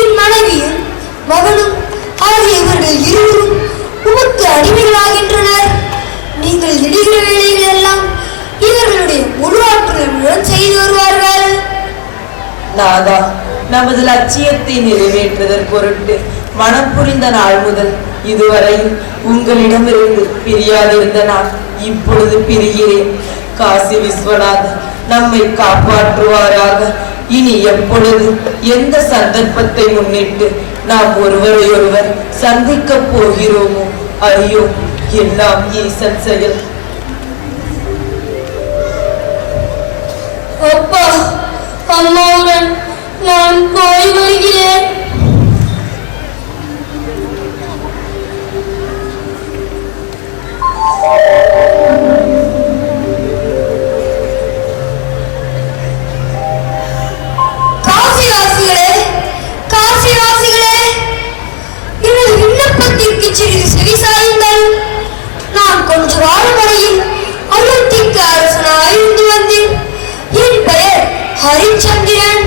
என் மனைவியும் மகனும் ஆகிய இவர்கள் இருவரும் உமக்கு அடிமைகளாகின்றனர். நீங்கள் இடுகிற வேலைகள் எல்லாம் இவர்களுடைய முழு ஆற்றலுடன் செய்து வருவார்கள். நாதா, நமது லட்சியத்தை நிறைவேற்றுவதற் பொருட்டு மனம் புரிந்த நாள் முதல் இதுவரையில் உங்களிடமிருந்து பிரியாதிருந்த நான் இப்பொழுது பிரிகிறேன். காசி விஸ்வநாதர் நம்மை காப்பாற்றுவாராக. இனி எப்பொழுது எந்த சந்தர்ப்பத்தை முன்னிட்டு நாம் ஒருவரையொருவர் சந்திக்க போகிறோமோ ஐயோ, எல்லாம் ஈசன் செயல். அப்பா, அம்மாவுடன் நான் போய் வருகிறேன். காசிவாசிகளே, எனது விண்ணப்பத்திற்கு சிறிது செவிசாயுங்கள். நான் கொஞ்ச காலம் வரையில் அயோத்திக்கு அரசனாய் இருந்து வந்தேன். என் பெயர் ஹரிச்சந்திரன்.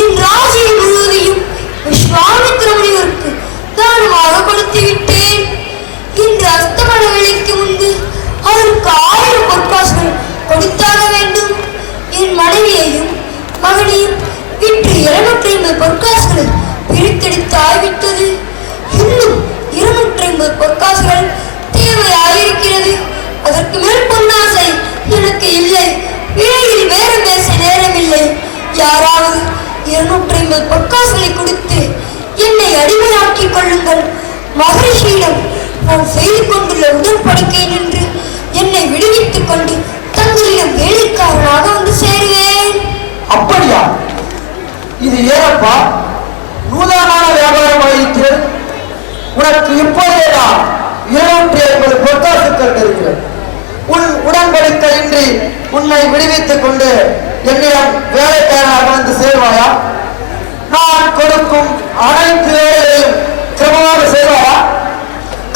என் ராஜ்யம் முழுவதையும் விஸ்வாமித்திர முனிவருக்கு தானமாக கொடுத்து விட்டேன். இன்று அஸ்தமன வேளைக்கு முன்பு அதற்கு 1000 பொற்காசுகள் கொடுத்தாக வேண்டும். என் மனைவியையும் மகனையும் விற்று 250 பொற்காசுகளை பிரித்தெடுத்து ஆய்விட்டது. இன்னும் 250 பொற்காசுகள் தேவையாயிருக்கிறது. அதற்கு மேல் பொன்னாசை எனக்கு இல்லை. இடையில் வேறு பேச நேரமில்லை. யாராவது 250 பொற்காசுகளை கொடுத்து என்னை அடிமையாக்கிக் கொள்ளுங்கள். மகரிஷியிடம் நான் செய்து கொண்டுள்ள உடன்படிக்கை நின்று என்னை விடுவித்துக் கொண்டு தங்களிடம் வேலைக்காரனாக வந்து சேருவேன். அப்படியா? இது ஏனப்பா நூதனமான வியாபாரமாக இருக்கிறது. உனக்கு இப்போதேதான் 250 பொற்காசுகள் தருகிறேன். உன் உடன்படிக்கை இன்றி உன்னை விடுவித்துக் கொண்டு என்னிடம் வேலைக்காரனாக வந்து சேர்வாயா? நான் கொடுக்கும் அனைத்து வேலைகளையும் கிரமமாக செய்வாயா?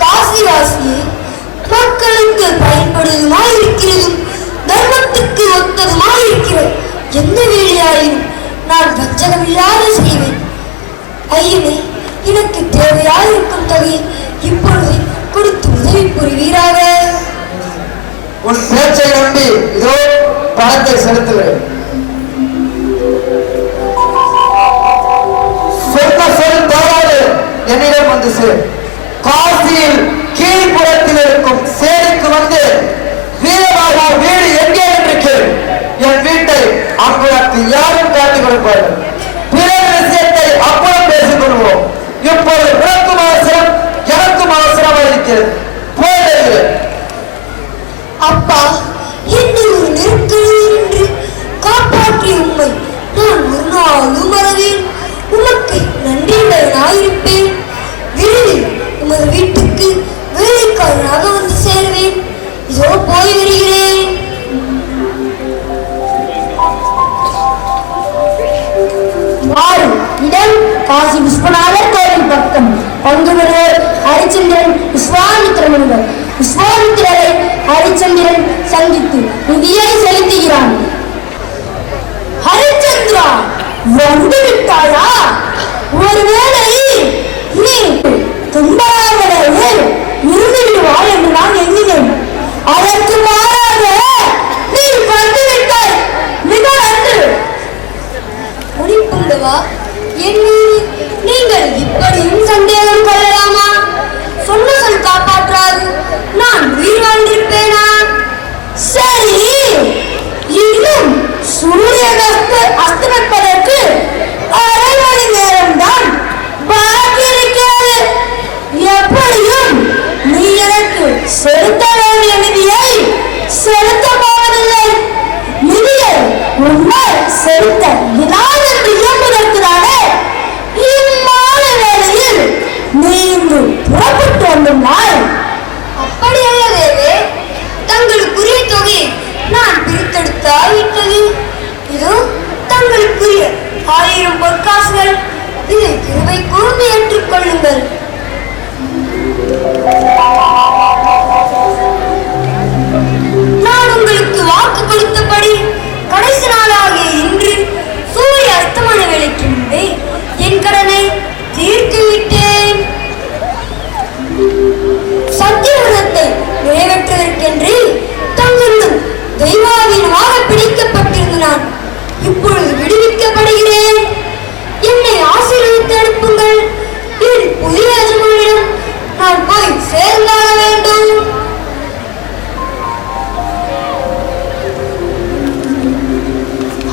காசிவாசியே, மக்களுக்கு பயன்படுவதுமாய் இருக்கிறதும் தர்மத்துக்கு ஒத்ததுமாய் இருக்கிறது எந்த வேலையாயும் நான் வஞ்சகமில்லாத செய்வேன். ஐயனே, எனக்கு தேவையாயிருக்கும் தொகையை இப்பொழுது கொடுத்து உதவி புரிவீராக. உன் பேச்சை நம்பி இதோ பணத்தை செலுத்துகிறேன். சொன்ன சொல் தவறாது என்னிடம் வந்து சேர். காசியில் கீழ்ப்புறத்தில் இருக்கும் சேரிக்கு வந்து வீரமாக வீடு எங்கே என்று கேள். என் வீட்டை அங்குனக்கு யாரும் காட்டிக் கொடுப்பார்கள். பிறர் விஷயத்தை அப்புறம் பேசிக் கொள்வோம். இப்போது உனக்கும் அவசரம், எனக்கும் அவசரமாக இருக்கிறது. போகிறேன். அப்பா, என்னை ஒரு நெருக்கடியில் நின்று காப்பாற்றிய உண்மை நான் ஒரு நாளும் மறவேன். உமக்கு நன்றியுடையவனாயிருப்பேன். விரைவில் உமது வீட்டுக்கு வேலைக்காரனாக வந்து சேருவேன். இதோ போய் வருகிறேன். இடம் காசி விஸ்வநாதர் கோவில் பக்கம். பங்கு வருவர் ஹரிச்சந்திரன், விஸ்வாமித்திர முனிவர். விஸ்வாமித்திரரை ஹரிச்சந்திரன் சந்தித்து நிதியை செலுத்துகிறான். ஹரிச்சந்திரா, வந்து விட்டாயா? ஒருவேளை நீ துன்பராகவே இருந்து விடுவாய் என்று நான் எண்ணினேன். அதற்கு மாறாக நீ வந்து விட்டாய். மிக நன்று. முடிப்புண்டவா, நீங்கள் இப்படியும் சந்தேகம் கொள்ளலாமா? சொன்ன சொல் காப்பாற்றாது நான் உயிர் வாழ்ந்திருப்பேனா? சரி, இது செலுத்த வினாள் என்று இயம்புவதற்குதானே இம்மாலை வேளையில் நீ இன்று புறப்பட்டு வந்துள்ளாய். அப்படியல்ல தேவே, தங்களுக்குரிய தொகையை நான் பிரித்தெடுத்தாவிட்டது. இது தங்களுக்குரிய 1000 பொற்காசுகள். இதை கிருபை கூர்ந்து ஏற்றுக்கொள்ளுங்கள். நான் உங்களுக்கு வாக்கு கொடுத்தபடி கடைசி நாளாகிய இன்று சூரிய அஸ்தமன வேளைக்கு முன்பே என் கடனை தீர்த்து விட்டேன். சத்தியவிரதத்தை நிறைவேற்றுவதற்கென்று தங்களுடன் தெய்வாதீனமாக பிடிக்கப்பட்டிருந்த நான் இப்பொழுது விடுவிக்கப்படுகிறேன். என்னை ஆசீர்வதித்து அனுப்புங்கள். என் புதிய எஜமானிடம் நான் போய் சேர்ந்தாக வேண்டும்.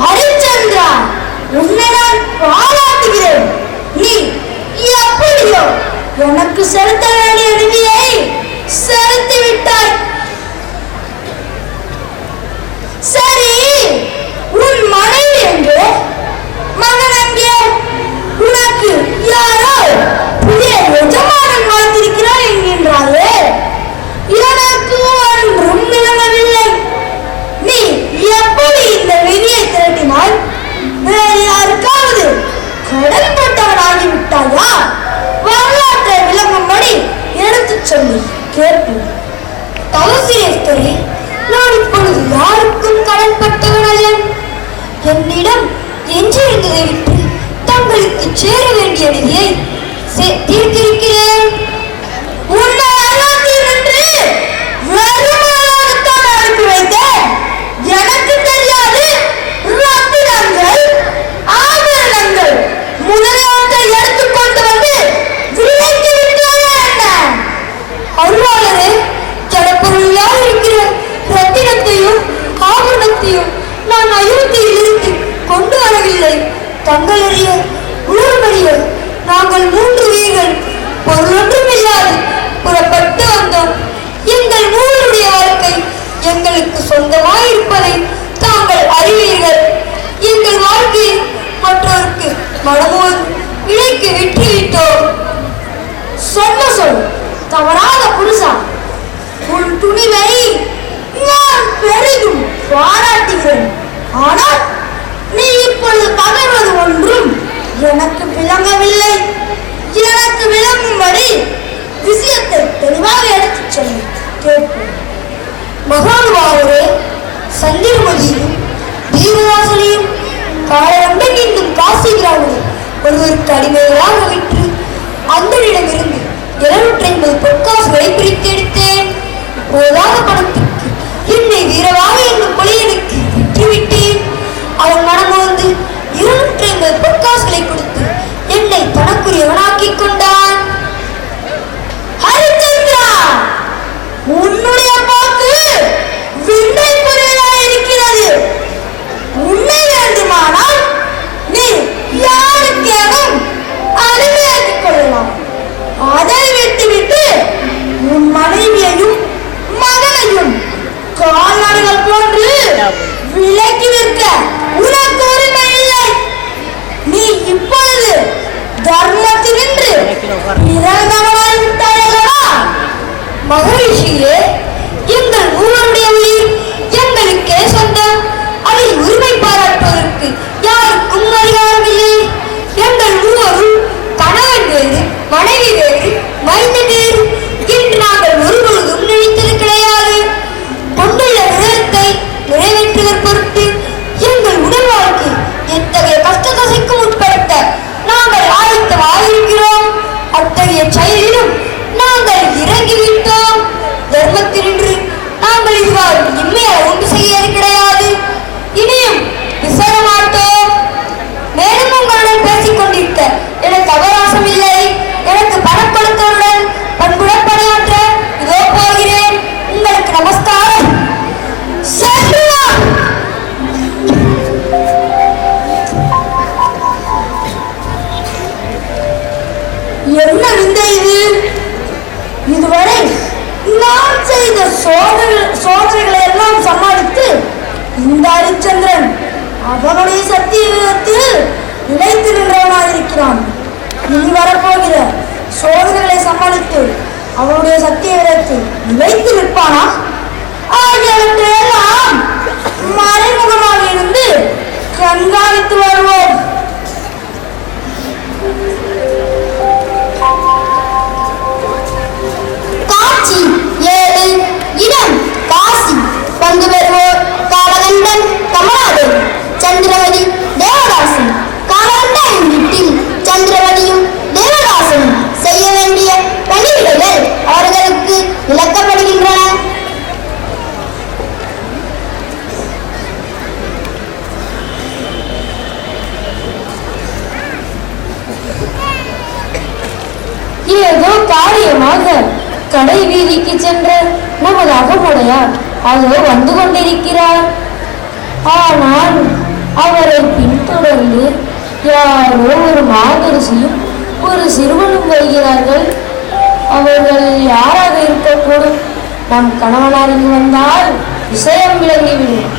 ஹரிச்சந்திரா, உன்னை நான் பாராட்டுகிறேன். நீ எப்படியோ எனக்கு செலுத்த வேண்டிய நிதியை செலுத்தி விட்டாய். சரி, உன் மனைவி எங்கே? மகன் எங்கே? உனக்கு யாரோ புதிய எஜமானன் வாழ்த்திருக்கிறார் என்கின்றாயே. எனக்கு ஒன்றும் விளங்கவில்லை. நீ எப்படி இந்த நிதியை திரட்டினால்? வேறு யாருக்காவது கடன்பட்டவனாகி விட்டாயா? வரலாற்றை விளங்கும்படி எடுத்துச் சொல்லி கேட்போம். தவசிரேஸ்வரி, நான் இப்பொழுது யாருக்கும் கடன்பட்டவன் அல்ல. என்னிடம் எஞ்சியிருந்ததை விட்டு தங்களுக்கு சேர வேண்டிய நிதியை தீர்த்திருக்கிறேன். உன்னை அல்லாத்தில் நின்று வெறுமனத்தான் அனுப்பி வைத்தேன். எனக்கு தெரியாது ரத்தினங்கள், ஆபரணங்கள் முதலியவற்றை எடுத்துக்கொண்டு வந்து விலைக்கு விட்டாயா என்ன? அருளாளரே, ஜடப்பொருளாக இருக்கிற ரத்தினத்தையும் ஆபரணத்தையும் நான் அயோத்தியிலிருந்து கொண்டு வரவில்லை. தங்கள் அறிய உணர்வறிய நாங்கள் 3 வீரர்கள் பொருளொன்றுமில்லாது புறப்பட்டு வந்தோம். எங்கள் 3 வாழ்க்கை எங்களுக்கு சொந்தமாயிருப்பதை தாங்கள் அறிவீர்கள். எங்கள் வாழ்க்கையை மற்றவருக்கு மனமோது விலைக்கு விட்டுவிட்டோம். சொன்ன சொல் தவறாத புருஷா, உன் துணிவை நான் பெரிதும் பாராட்டுகிறேன். ஆனால் நீ இப்பொழுது பகர்வது ஒன்றும் எனக்கு விளங்கவில்லை. எனக்கு விளங்கும்படி விஷயத்தை தெளிவாக எடுத்துச் சொல்லி கேட்போம். மகானுபாவரே, சந்திரமதியும் தீவதாசனையும் காலரம்பை நீண்டும் காசி கிராமத்தில் ஒருவருக்கு அடிமைகளாக விற்று அந்தனிடமிருந்து 750 பொற்காசுகளை பிரித்தெடுத்தேன். போதாத பணத்துக்கு என்னை வீரவாக என்னும் கொலையனுக்கு விற்றுவிட்டேன். அவன் மனமோந்து 250 பொற்காசுகளை கொடுத்து என்னை தனக்குரியவனாக்கிக் கொண்டான். ஹரிச்சந்திரா, உன்னுடைய போக்கு விண்ணை புரியலாக இருக்கிறது. உன்னை வேண்டுமானால் நீ யாருக்கேனும் அடிமையாக்கிக் கொள்ளலாம். அதை விட்டுவிட்டு உன் மனைவியையும் மகனையும் கால்நடைகள் போன்று விலக்கி விற்க உனக்கு உரிமை இல்லை. நீ இப்பொழுது தர்மத்தினின்று இறந்தவனாய் விட்டாயல்லவா? மகரிஷியே, எங்கள் மூவருடைய உயிர் எங்களுக்கே சொந்தம். அதில் உரிமை பாராட்டுவதற்கு யாருக்கும் அதிகாரம் இல்லை. எங்கள் மூவரும் கணவன் வேறு, மனைவி வேறு, மைந்தன் வேறு என்று நாங்கள் ஒருபொழுதும் நினைத்தது கிடையாது. கொண்டுள்ள விரதத்தை நிறைவேற்றுவர் பொருட்டு எங்கள் உடல் வாழ்க்கை எத்தகைய கஷ்டதசைக்கும் உட்படுத்த நாங்கள் ஆயத்தமாயிருக்கிறோம். அத்தகைய செயலிலும் நாங்கள் இறங்கிவிட்டோம். தர்மத்தினின்று நாங்கள் இதுவாறு இன்மையால் ஒன்று செய்யறது கிடையாது. இனியும் விசர மாட்டோம். மேலும் உங்களுடன் பேசிக் கொண்டிருக்க எனக்கு அவகாசம் இல்லை. எனக்கு பணம் கொடுத்தவுடன் பண்புடன் பணியாற்ற இதோ போகிறேன். உங்களுக்கு நமஸ்காரம். என்ன விந்தை இது? இதுவரை நான் செய்த சோதனைகளை எல்லாம் சமாளித்து இந்த ஹரிச்சந்திரன் அவனுடைய சத்திய விதத்தில் நிலைத்து நின்றவனாயிருக்கிறான். இனி வரப்போகிற சோதனைகளை சமாளித்து அவனுடைய சத்திய விதத்தில் நிலைத்து நிற்பானா? ஆகியவற்றையெல்லாம் மறைமுகமாக இருந்து கண்காணித்து வருவோம். காட்சி 7. இடம் காசி. பங்கு பெறுவோர் காலகண்டன் கமலாதேவி, சந்திரவதி தேவதாசன். காலகண்டன் வீட்டில் சந்திரவதியும் தேவதாசனும் செய்ய வேண்டிய பணிவிடைகள் அவர்களுக்கு விளக்கப்படுகின்றன. ஏதோ காரியமாக கடை வீதிக்கு சென்ற நமது அகமுடையார் அதோ வந்து கொண்டிருக்கிறார். ஆனால் அவரை பின்தொடர்ந்து யாரோ ஒரு மாதரிசியும் ஒரு சிறுவனும் வருகிறார்கள். அவர்கள் யாராக இருக்கக்கூடும்? நம் கணவனார் இங்கு வந்தால் விஷயம் விளங்கிவிடும்.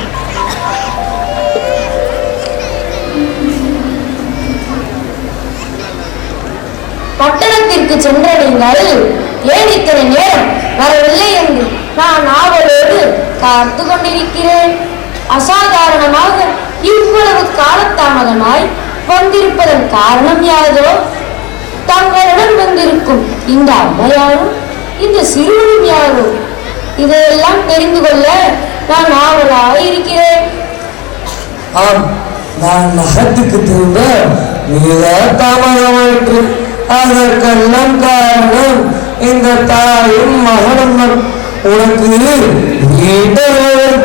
பட்டணத்திற்கு சென்றடைந்தால் ஏன் இத்தனை நேரம் வரவில்லை என்று நான் ஆவலோடு காத்து கொண்டிருக்கிறேன். அசாதாரணமாக இவ்வளவு காலதாமதமாய் வந்திருப்பதன் காரணம் யாதோ? தங்களுடன் வந்திருக்கும் இந்த அம்மையாரும் இந்த சிறுவனும் யாரோ? இதையெல்லாம் தெரிந்து கொள்ள நான் ஆவலாக இருக்கிறேன். ஆம், நான் நகத்துக்கு திரும்ப மிக தாமதமாயிற்று. அதற்கெல்லாம் காரணம் இந்த தாயும் மகனும். உனக்கு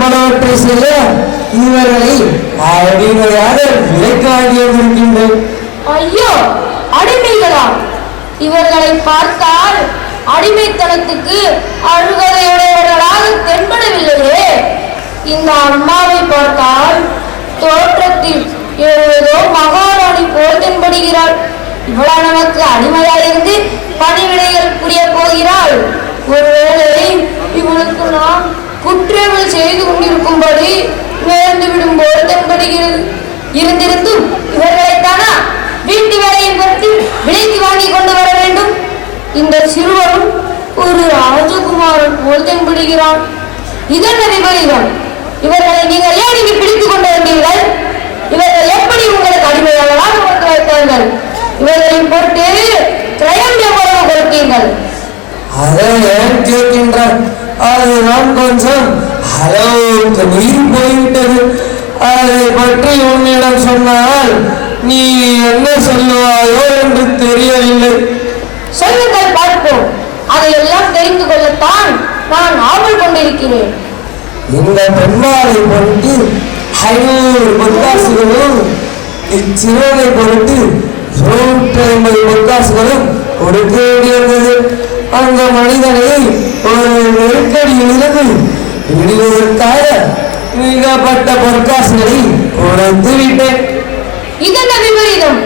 பலவற்றை செய்ய இவர்களை அடிமையாக விலைக்காண்டியிருக்கின்றேன். ஐயோ, அடிமைகளா? இவர்களை பார்த்தால் அடிமைத்தனத்துக்கு அழுகதையுடையவர்களாக தென்படவில்லையே. இந்த அம்மாவை பார்த்தால் தோற்றத்தில் ஏதோ மகாராணி போல் தென்படுகிறாள். இவளா நமக்கு அடிமையாயிருந்து பணிவிடைகள் புரிய போகிறாள்? ஒருவேளை இவளுக்கு நாம் குற்றங்கள் செய்து கொண்டிருக்கும்படி நேர்ந்து விடும் போது தென்படுகிறது. இருந்திருந்தும் இவர்களைத்தானா வீட்டு வேலையின் பொருட்டு விலைக்கு வாங்கி கொண்டு வர வேண்டும்? இந்த சிறுவனும் ஒரு ராஜகுமாரன் போல் தென்படுகிறான். இதென்ன விபரீதம்? இவர்களை நீங்கள் ஏன் இங்கு பிடித்துக் கொண்டு வந்தீர்கள்? இவர்கள் எப்படி உங்களுக்கு அடிமையாளராக வந்து வைத்தார்கள்? இவர்களின் பொருட்டு கிரயம் எவ்வளவு கொடுத்தீர்கள்? அதை ஏன் கேட்கின்றார்? அதுதான் கொஞ்சம் அளவுக்கு நீர் போய்விட்டது. அதை பற்றி உன்னிடம் சொன்னால் நீ என்ன சொல்லுவாயோ என்று தெரியவில்லை. சொல்லுங்கள், பார்ப்போம். அதையெல்லாம் தெரிந்து கொள்ளத்தான் நான் ஆவல் கொண்டிருக்கிறேன். இந்த பெண்மாளை பொருட்டு 500 பொற்காசுகளும் இச்சிறுவனை பொருட்டு 150 பொற்காசுகளும் கொடுக்க வேண்டியிருந்தது. அந்த மனிதனை ஒரு நெருக்கடியிலிருந்து விடுவதற்காக மிகப்பட்ட பொற்காசுகளை கொடுத்து விட்டேன். இதென்ன விபரீதம்?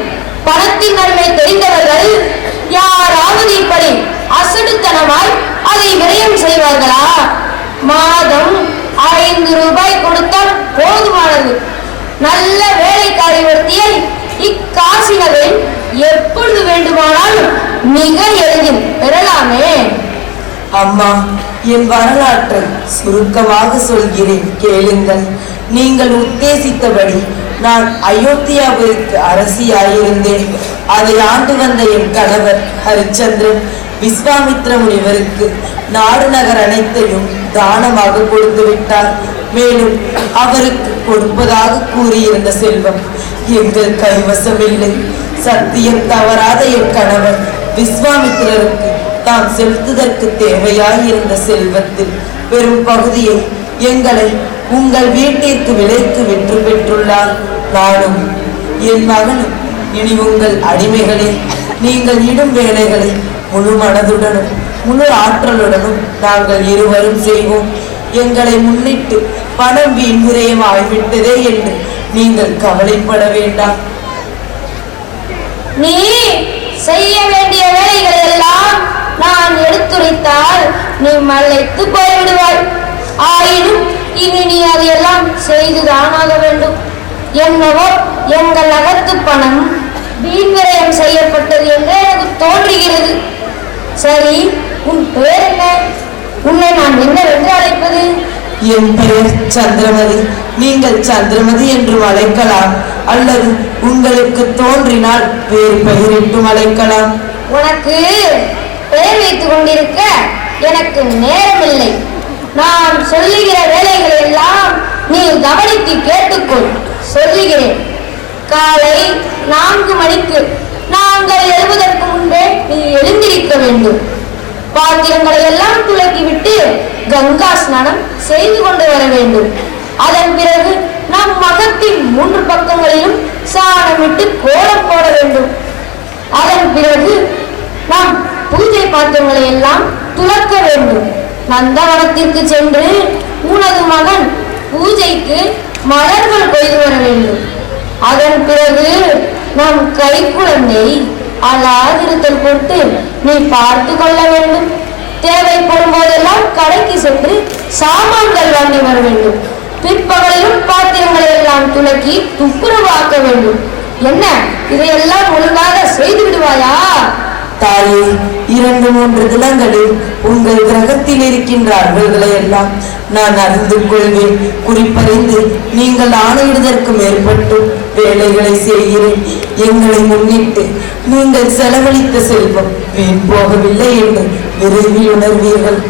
பணத்தின் நன்மை தெரிந்தவர்கள் யாராவது இப்படி அசடுத்தனமாய் அதை விரயம் செய்வார்களா? மாதம் 5 ரூபாய் கொடுத்தால் போதுமானது. நல்ல வேலைக்காரி ஒருத்தியை இக்காசி நகரில் எப்பொழுது வேண்டுமானாலும் மிக எளிதில் பெறலாமே. அம்மா, என் வரலாற்றை சுருக்கமாக சொல்கிறேன், கேளுங்கள். நீங்கள் உத்தேசித்தபடி நான் அயோத்தியாவிற்கு அரசியாயிருந்தேன். அதை ஆண்டு வந்த என் கணவர் ஹரிச்சந்திரன் விஸ்வாமித்ர முனிவருக்கு நாடு நகர் அனைத்தையும் தானமாக கொடுத்து விட்டார். மேலும் அவருக்கு கொடுப்பதாக கூறியிருந்த செல்வம் எங்கள் கைவசமில்லை. சத்தியம் தவறாத என் கணவர் விஸ்வாமித்திரருக்கு தாம் செலுத்துவதற்கு தேவையாயிருந்த செல்வத்தில் பெரும் பகுதியை எங்களை உங்கள் வீட்டிற்கு விலைக்கு விற்று பெற்றுள்ளார். நானும் என் மகனும் இனி உங்கள் அடிமைகளே. நீங்கள் இடும் வேலைகளை முழு மனதுடனும் முழு ஆற்றலுடனும் நாங்கள் இருவரும் செய்வோம். எங்களை முன்னிட்டு பணம் வீண் விரயம் ஆகிவிட்டதே என்று நீங்கள் கவலைப்பட வேண்டாம். நீ செய்ய வேண்டிய வேலைகளை எல்லாம் நான் எடுத்துரைத்தால் நீ மலைத்து போய்விடுவாய். ஆயினும் இனி நீ அதையெல்லாம் செய்துதான் ஆக வேண்டும். என்னவோ எங்கள் அகத்து பணம் வீண்விரயம் செய்யப்பட்டது என்று எனக்கு தோன்றுகிறது. சரி, உன் பெயர் என்ன? உன்னை நான் என்னவென்று அழைப்பது? என் பெயர் சந்திரமதி. நீங்கள் சந்திரமதி என்று அழைக்கலாம், அல்லது உங்களுக்கு தோன்றினால் வேறு பெயரிட்டும் அழைக்கலாம். உனக்கு பெயர் வைத்துக் கொண்டிருக்க எனக்கு நேரமில்லை. நான் சொல்லுகிற வேலைகளை எல்லாம் நீ கவனித்து கேட்டுக்கொள். சொல்லுகிறேன். காலை 4 மணிக்கு நாங்கள் எழுவதற்கு முன்பே நீ எழுந்திருக்க வேண்டும். பாத்திரங்களை எல்லாம் துலக்கிவிட்டு கங்கா ஸ்நானம் செய்து கொண்டு வர வேண்டும். அதன் பிறகு நம் மகத்தின் 3 பக்கங்களிலும் சாணமிட்டு கோலம் போட வேண்டும். அதன் பிறகு நாம் பூஜை பாத்திரங்களை எல்லாம் துலக்க வேண்டும். நந்தவனத்திற்கு சென்று உனது மகன் பூஜைக்கு மலர்கள் கொய்து வர வேண்டும். அதன் பிறகு நம் கை குழந்தை அலாதிருத்தல் போட்டு நீ பார்த்து கொள்ள வேண்டும். தேவைப்படும் போதெல்லாம் கடைக்கு சென்று சாமான்கள் வாங்கி வர வேண்டும். பிற்பகலிலும் பாத்திரங்களை எல்லாம் துலக்கி துப்புரவாக்க வேண்டும். என்ன, இதையெல்லாம் ஒழுங்காக செய்து விடுவாயா? தாயே, 2-3 தினங்களில் உங்கள் கிரகத்தில் இருக்கின்ற அன்பர்களை எல்லாம் நான் அறிந்து கொள்வேன். குறிப்பறிந்து நீங்கள் ஆணையிடுவதற்கு மேற்பட்டு வேலைகளை செய்கிறேன். எங்களை முன்னிட்டு நீங்கள் செலவழித்த செல்வம் வீண் போகவில்லை என்று விரைவில் உணர்வீர்கள்.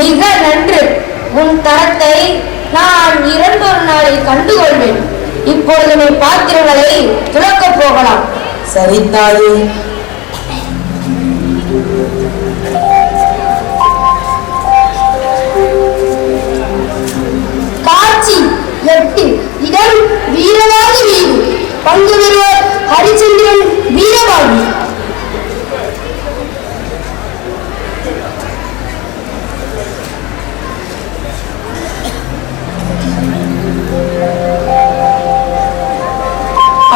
மிக நன்று. உன் தரத்தை நான் 2 நாளில் கண்டுகொள்வேன். இப்பொழுது நீ பாத்திரங்களை துலக்க போகலாம். சரி தாயே. காட்சி 8. இடம் வீரவாதி வீடு. பங்கு பெறுவோர் ஹரிச்சந்திரன் வீரவாதி.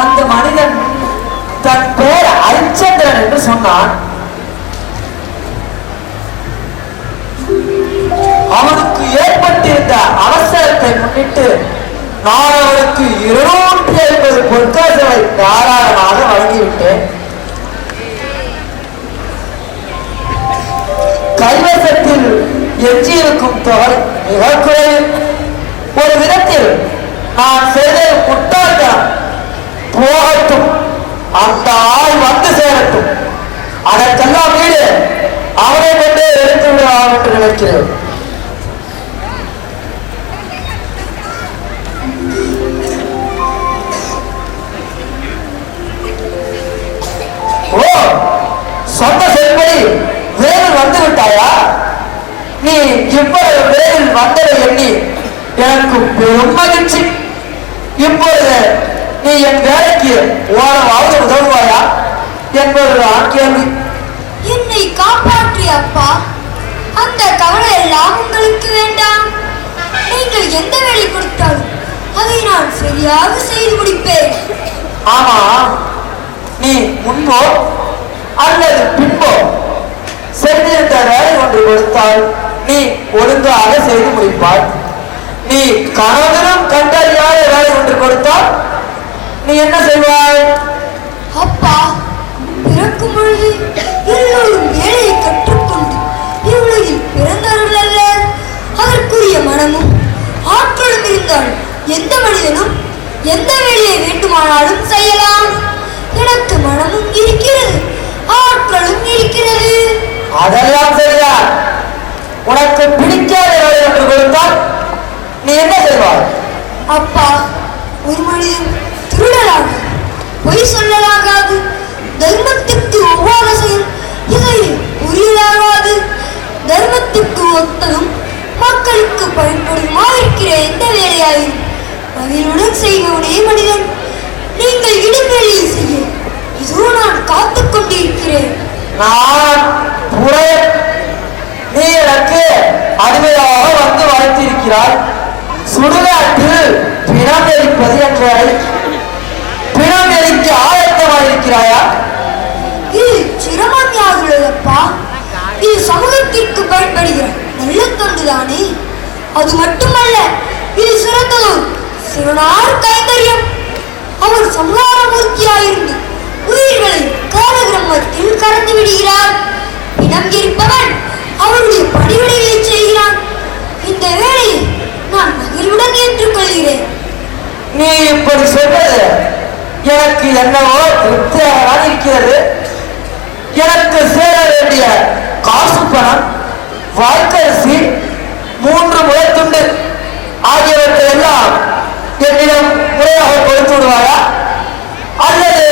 அந்த மனிதன் தன் பெயர் ஹரிச்சந்திரன் என்று சொன்னான். அவனுக்கு ஏற்பட்டிருந்த அவசரத்தை முன்னிட்டு நான் அவனுக்கு 250 பொற்காசுகளை தாராளமாக வழங்கிவிட்டேன். கைவசத்தில் எஞ்சியிருக்கும் தொகை மிக குறைவு. ஒரு விதத்தில் நான் செய்த முட்டாள்தான். போகட்டும், அந்த ஆள் வந்து சேரட்டும். அதற்கெல்லாம் வீடு அவனை கொண்டே எடுத்து விடலாம் என்று நினைக்கிறேன். ஓ, சொந்த செல்படி வேலில் வந்து விட்டாயா? நீ இவ்வளவு வேலில் வந்ததை எண்ணி எனக்கு பெரும் மகிழ்ச்சி. இப்பொழுது நீ என் வேலைக்கு ஓரமாவது உதவுவாயா என்பதுதான் கேள்வி. என்னை காப்பாற்றிய அப்பா, அந்த கவலை எல்லாம் உங்களுக்கு வேண்டாம். நீங்கள் எந்த வேலை கொடுத்தாலும் அதை நான் சரியாக செய்து முடிப்பேன். ஆமா, நீ முன்போ அல்லது பின்போ சென்றிருந்த வேலை ஒன்று கொடுத்தால் நீ ஒழுங்காக செய்து முடிப்பாய். நீ கனவிலும் கண்டறியாத வேலை ஒன்று கொடுத்தால் நீ என்ன செய்வாய்? அப்பா, பிறக்கும் பொழுது எல்லோரும் வேலையை கற்றுக்கொண்டு இவ்வுலகில் பிறந்தார்கள் அல்ல. அதற்குரிய மனமும் ஆற்றலும் இருந்தால் எந்த மனிதனும் எந்த வேலையை வேண்டுமானாலும் செய்யலாம். எனக்கு மனமும் இருக்கிறது, ஆற்றலும் இருக்கிறது. அதெல்லாம் சரிதான். உனக்கு பிடிக்காத வேலை ஒன்று கொடுத்தால் நீ என்ன செய்வாய்? அப்பா, ஒரு மனிதன் திருடலாக, பொய் சொல்லலாகாது, தர்மத்துக்கு ஒவ்வாத செயல் இதை புரியலாகாது. தர்மத்துக்கு ஒத்ததும் மக்களுக்கு பயன்படுமா இருக்கிற எந்த வேலையாயும் மகிழுடன் செய்வனே மனிதன். நீங்கள் இடுவேலையை செய்ய இதோ நான் காத்துக் கொண்டிருக்கிறேன். நான் நீ எனக்கு அடிமையாக வந்து வளர்த்திருக்கிறாய். சுடுகாட்டில் பிணம் எரிப்பது என்றால் பிணம் எரிக்க ஆயத்தமாக இருக்கிறாயா? இது சிரமமாகிறதப்பா. இது சமூகத்திற்கு பயன்படுகிற நல்ல தொண்டுதானே. அது மட்டுமல்ல, இது சிறந்ததும் சிவனார் கைங்கரியம். மறந்து விடுகிறார். இனம் இருப்பவன் அவருடைய பணிவிடைகளை செய்கிறான். இந்த வேலையை நான் மகிழ்வுடன் ஏற்றுக்கொள்கிறேன். நீ இப்படி சொல்றது எனக்கு என்னவோ திருப்தியாக இருக்கிறது. எனக்கு சேர வேண்டிய காசு பணம், வாய்க்கரிசி, 3 முளைத்துண்டு ஆகியவற்றை எல்லாம் என்னிடம் முறையாக கொடுத்து விடுவாரா, அல்லது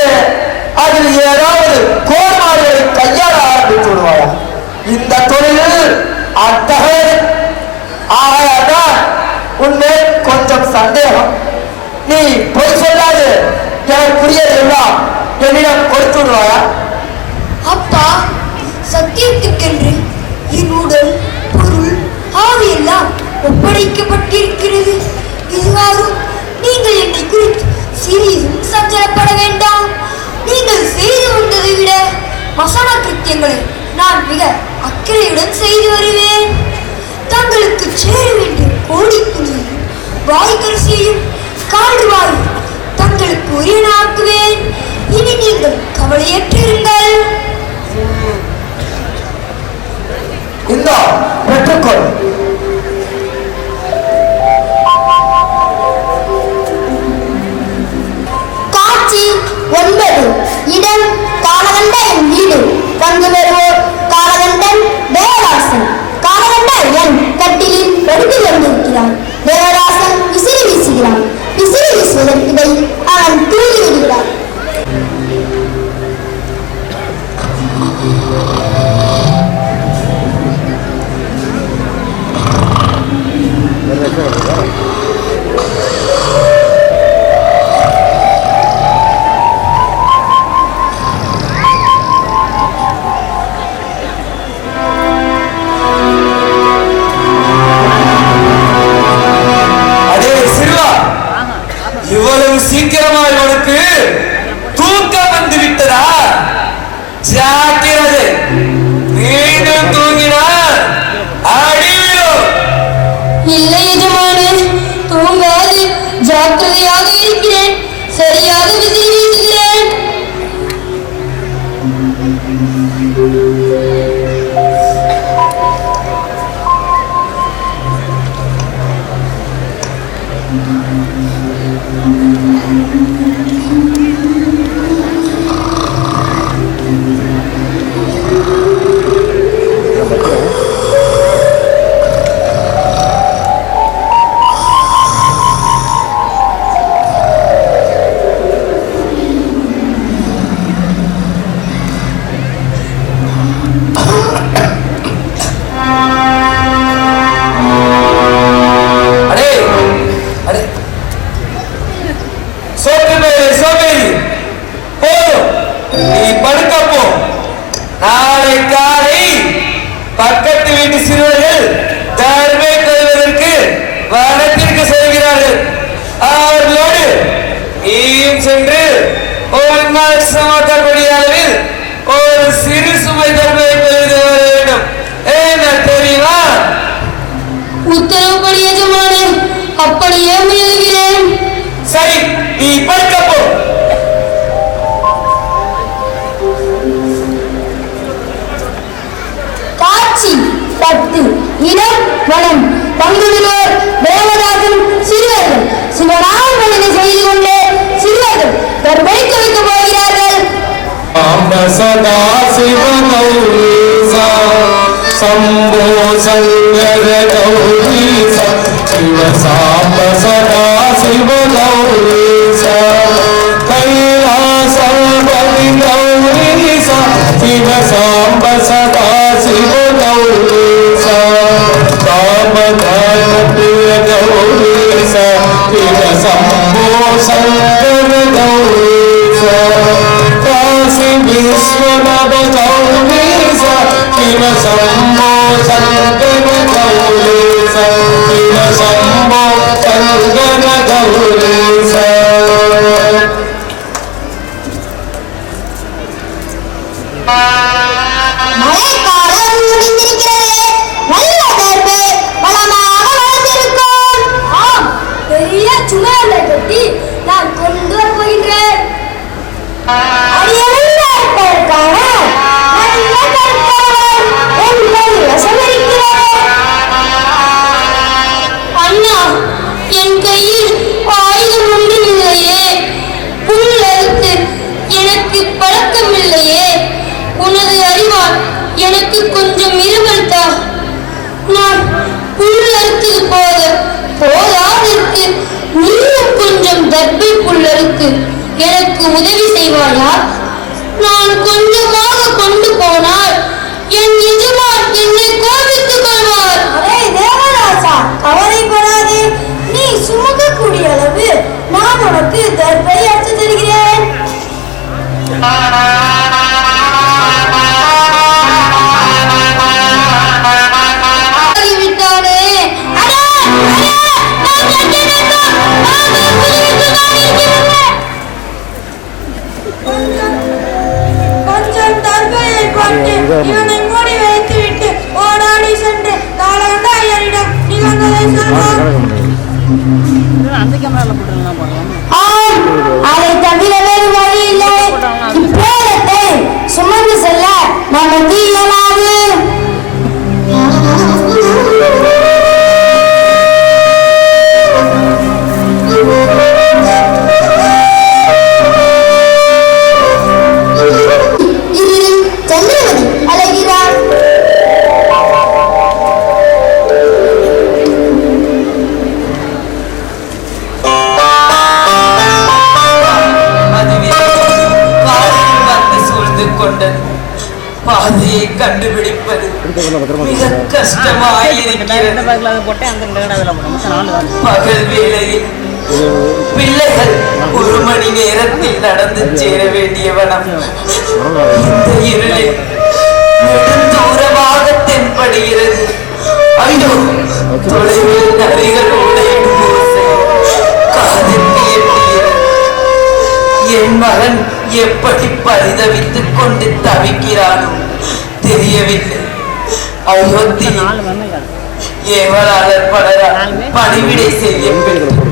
அதில் ஏதாவது கோர்மாடுகளை கையாள ஆரம்பித்து விடுவாரா? இந்த தொழிலில் அத்தகைய ஆகையாதான் உன்னை கொஞ்சம் சந்தேகம். நீ பொய் சொல்லாது எனக்குரியதெல்லாம் என்னிடம் கொடுத்து விடுவாயா? அப்பா, சத்தியத்துக்கென்று என் உடல், பொருள், ஆவியெல்லாம் ஒப்படைக்கப்பட்டிருக்கிறது. இதுவாரும் நீங்கள் என்னை குறித்து சிறிதும் சஞ்சலப்பட வேண்டாம். நீங்கள் செய்து வந்ததை விட மசாலா கிருத்தியங்களை நான் மிக அக்கறையுடன் செய்து வருவேன். தங்களுக்கு சேர வேண்டிய கோடி துணியையும் வாய்க்கரிசியையும் கால்வாய் தங்களுக்கு உரியனாக்குவேன். இனி நீங்கள் கவலையற்றிருங்கள். இந்த பெற்றுக்கொள். காட்சி 9. இடம் காலகண்ட என் வீடு. பங்கு பெறுவோர் காலகண்டன் தேவதாசன். காலகண்ட என் கட்டிலில் படுத்து கொண்டிருக்கிறான். தேவதாசன் விசிறி வீசுகிறான். விசிறி வீசுவதற்கிடை அவன் தூங்கி விடுகிறான். இவ்வளவு சீக்கிரமாக உனக்கு தூக்கம் வந்து விட்டதா? ஜாக்கிரதை, மீண்டும் தூங்கினார் அடியோ. இல்லை எஜமானே, தூங்காது ஜாக்கிரதையாக இருக்கிறேன். சரியாக விசிறி வீசுகிறேன். பக்கத்து வீட்டு சிறுவர்கள் தர்மை கொள்வதற்கு வனத்திற்கு செல்கிறார்கள். அவர்களோடு நீயும் சென்று ஒரு நாள் சுமக்கக்கூடிய அளவில் ஒரு சிறு சுமை தர்மை கொள்வது வர வேண்டும். என்ன தெரியுமா? உத்தரவுப்படி எஜமானே, அப்படியே முயல்கிறேன். சரி, நீ படுக்கப்போ. காட்சி 10. இடம் வனம். பங்குவிலோர் தேவதாசன் சிறுவர்கள். சிவநாமனை செய்து கொண்டு சிறுவர்கள் கர்ப்பணிக்க வைக்கப் போகிறார்கள். சதா சிவ கௌரீசா சம்போ சங்கர கௌரீசா சிவ சாம்ப சதா சிவ கௌரீசா கைலாசபதி கௌரீசா சிவ சாம்ப சதா சிவ கௌரீசா காமதான பிரிய கௌரீசா சிவ சம்போ சங்கர கௌரீசா விஸ்வநாத கௌரீசா சிவ சம்போ சங்கர கௌரீசா சிவ சம்போ சங்கர கௌரீசா. மழைக்காலம் முடிந்திருக்கிறது. நல்ல தர்பை வளமாக வளர்ந்திருக்கும். ஆம், பெரிய சுமைகளை கட்டி நான் கொண்டு வர போகின்றேன். அடியெல்லாம் இருப்பதற்கான உதவி செய்வாயா? நான் கொஞ்சமாக கொண்டு போனால் என் எஜமான் என்னை கோபித்துக் கொள்வார். அரே தேவராஜா, கவலைப்படாதே. நீ சுமக்கக்கூடிய அளவு நான் உனக்கு தர்பை அடித்து தருகிறேன். விட்டானே. கொஞ்சம் தர்பையை கொண்டு இவனை மூடி வைத்து விட்டு ஓடாடி சென்று நாளாண்ட ஐயரிடம் நிகழ்ந்ததை சொல்வார். ஆம், அதை தவிர வேறு வழி இல்லை. இப்பேரத்தை சுமந்து செல்ல நமக்கு இயலாது. இதில் சந்திரமதி அழைகிறார். அதுவே காலையில் வந்து சூழ்ந்து கொண்டது. பாதையை கண்டுபிடிப்பது மிக கஷ்டமாயிருக்கிறது. பகல் வேளையில் பிள்ளைகள் 1 மணி நேரத்தில் நடந்து சேர வேண்டிய வனம் இந்த இருளில் நெடுந்தூரமாக தென்படுகிறது. ஐயோ, தொலைவில் நரிகள் உடையும் ஓசை காதுக்கு எட்டியது. என் மகன் எப்படி பரிதவித்துக் கொண்டு தவிக்கிறானோ தெரியவில்லை. அயோத்தியில் ஏவலாளர் பலரால் பணிவிடை செய்யப்பட்டு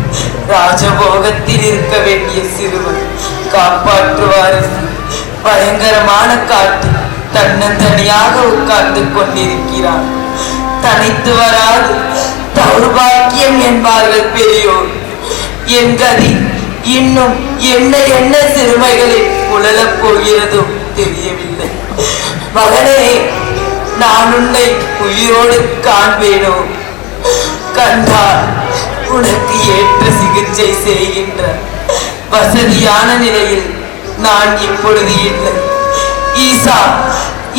ராஜபோகத்தில் இருக்க வேண்டிய சிறுவன் காப்பாற்றுவார். பயங்கரமான காட்டில் தன்னந்தனியாக உட்கார்ந்து கொண்டிருக்கிறான். தனித்து வராது தௌர்பாக்கியம் என்பார்கள் பெரியோர். என் கதி இன்னும் என்ன என்ன சிறுமைகளில் உழலப் போகிறதோ தெரியவில்லை. மகனே, நான் உன்னை உயிரோடு காண்பேனோ? கண்டால் உனக்கு ஏற்ற சிகிச்சை செய்கின்ற வசதியான நிலையில் நான் இப்பொழுது இல்லை. ஈசா,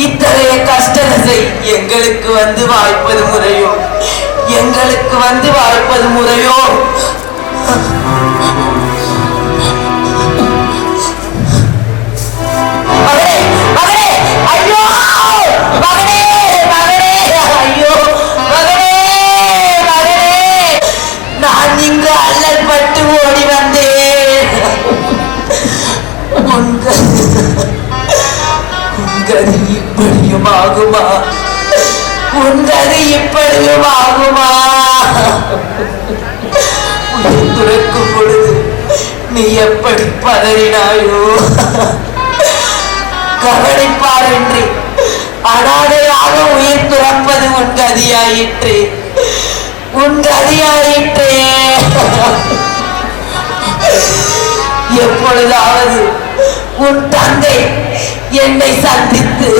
இத்தகைய கஷ்டத்தை எங்களுக்கு வந்து வாய்ப்பது முறையோ? எங்களுக்கு வந்து வாய்ப்பது முறையோ? ஆகுமா? உன்கது இப்படியும் ஆகுமா? உயிர் துறக்கும் பொழுது நீ எப்படி பதறினாயோ? கவனிப்பாரின்றி அனாதையாக உயிர் துறப்பது உன் கதியாயிற்றே, உன் கதியாயிற்றே. எப்பொழுதாவது உன் தந்தை என்னை சந்தித்து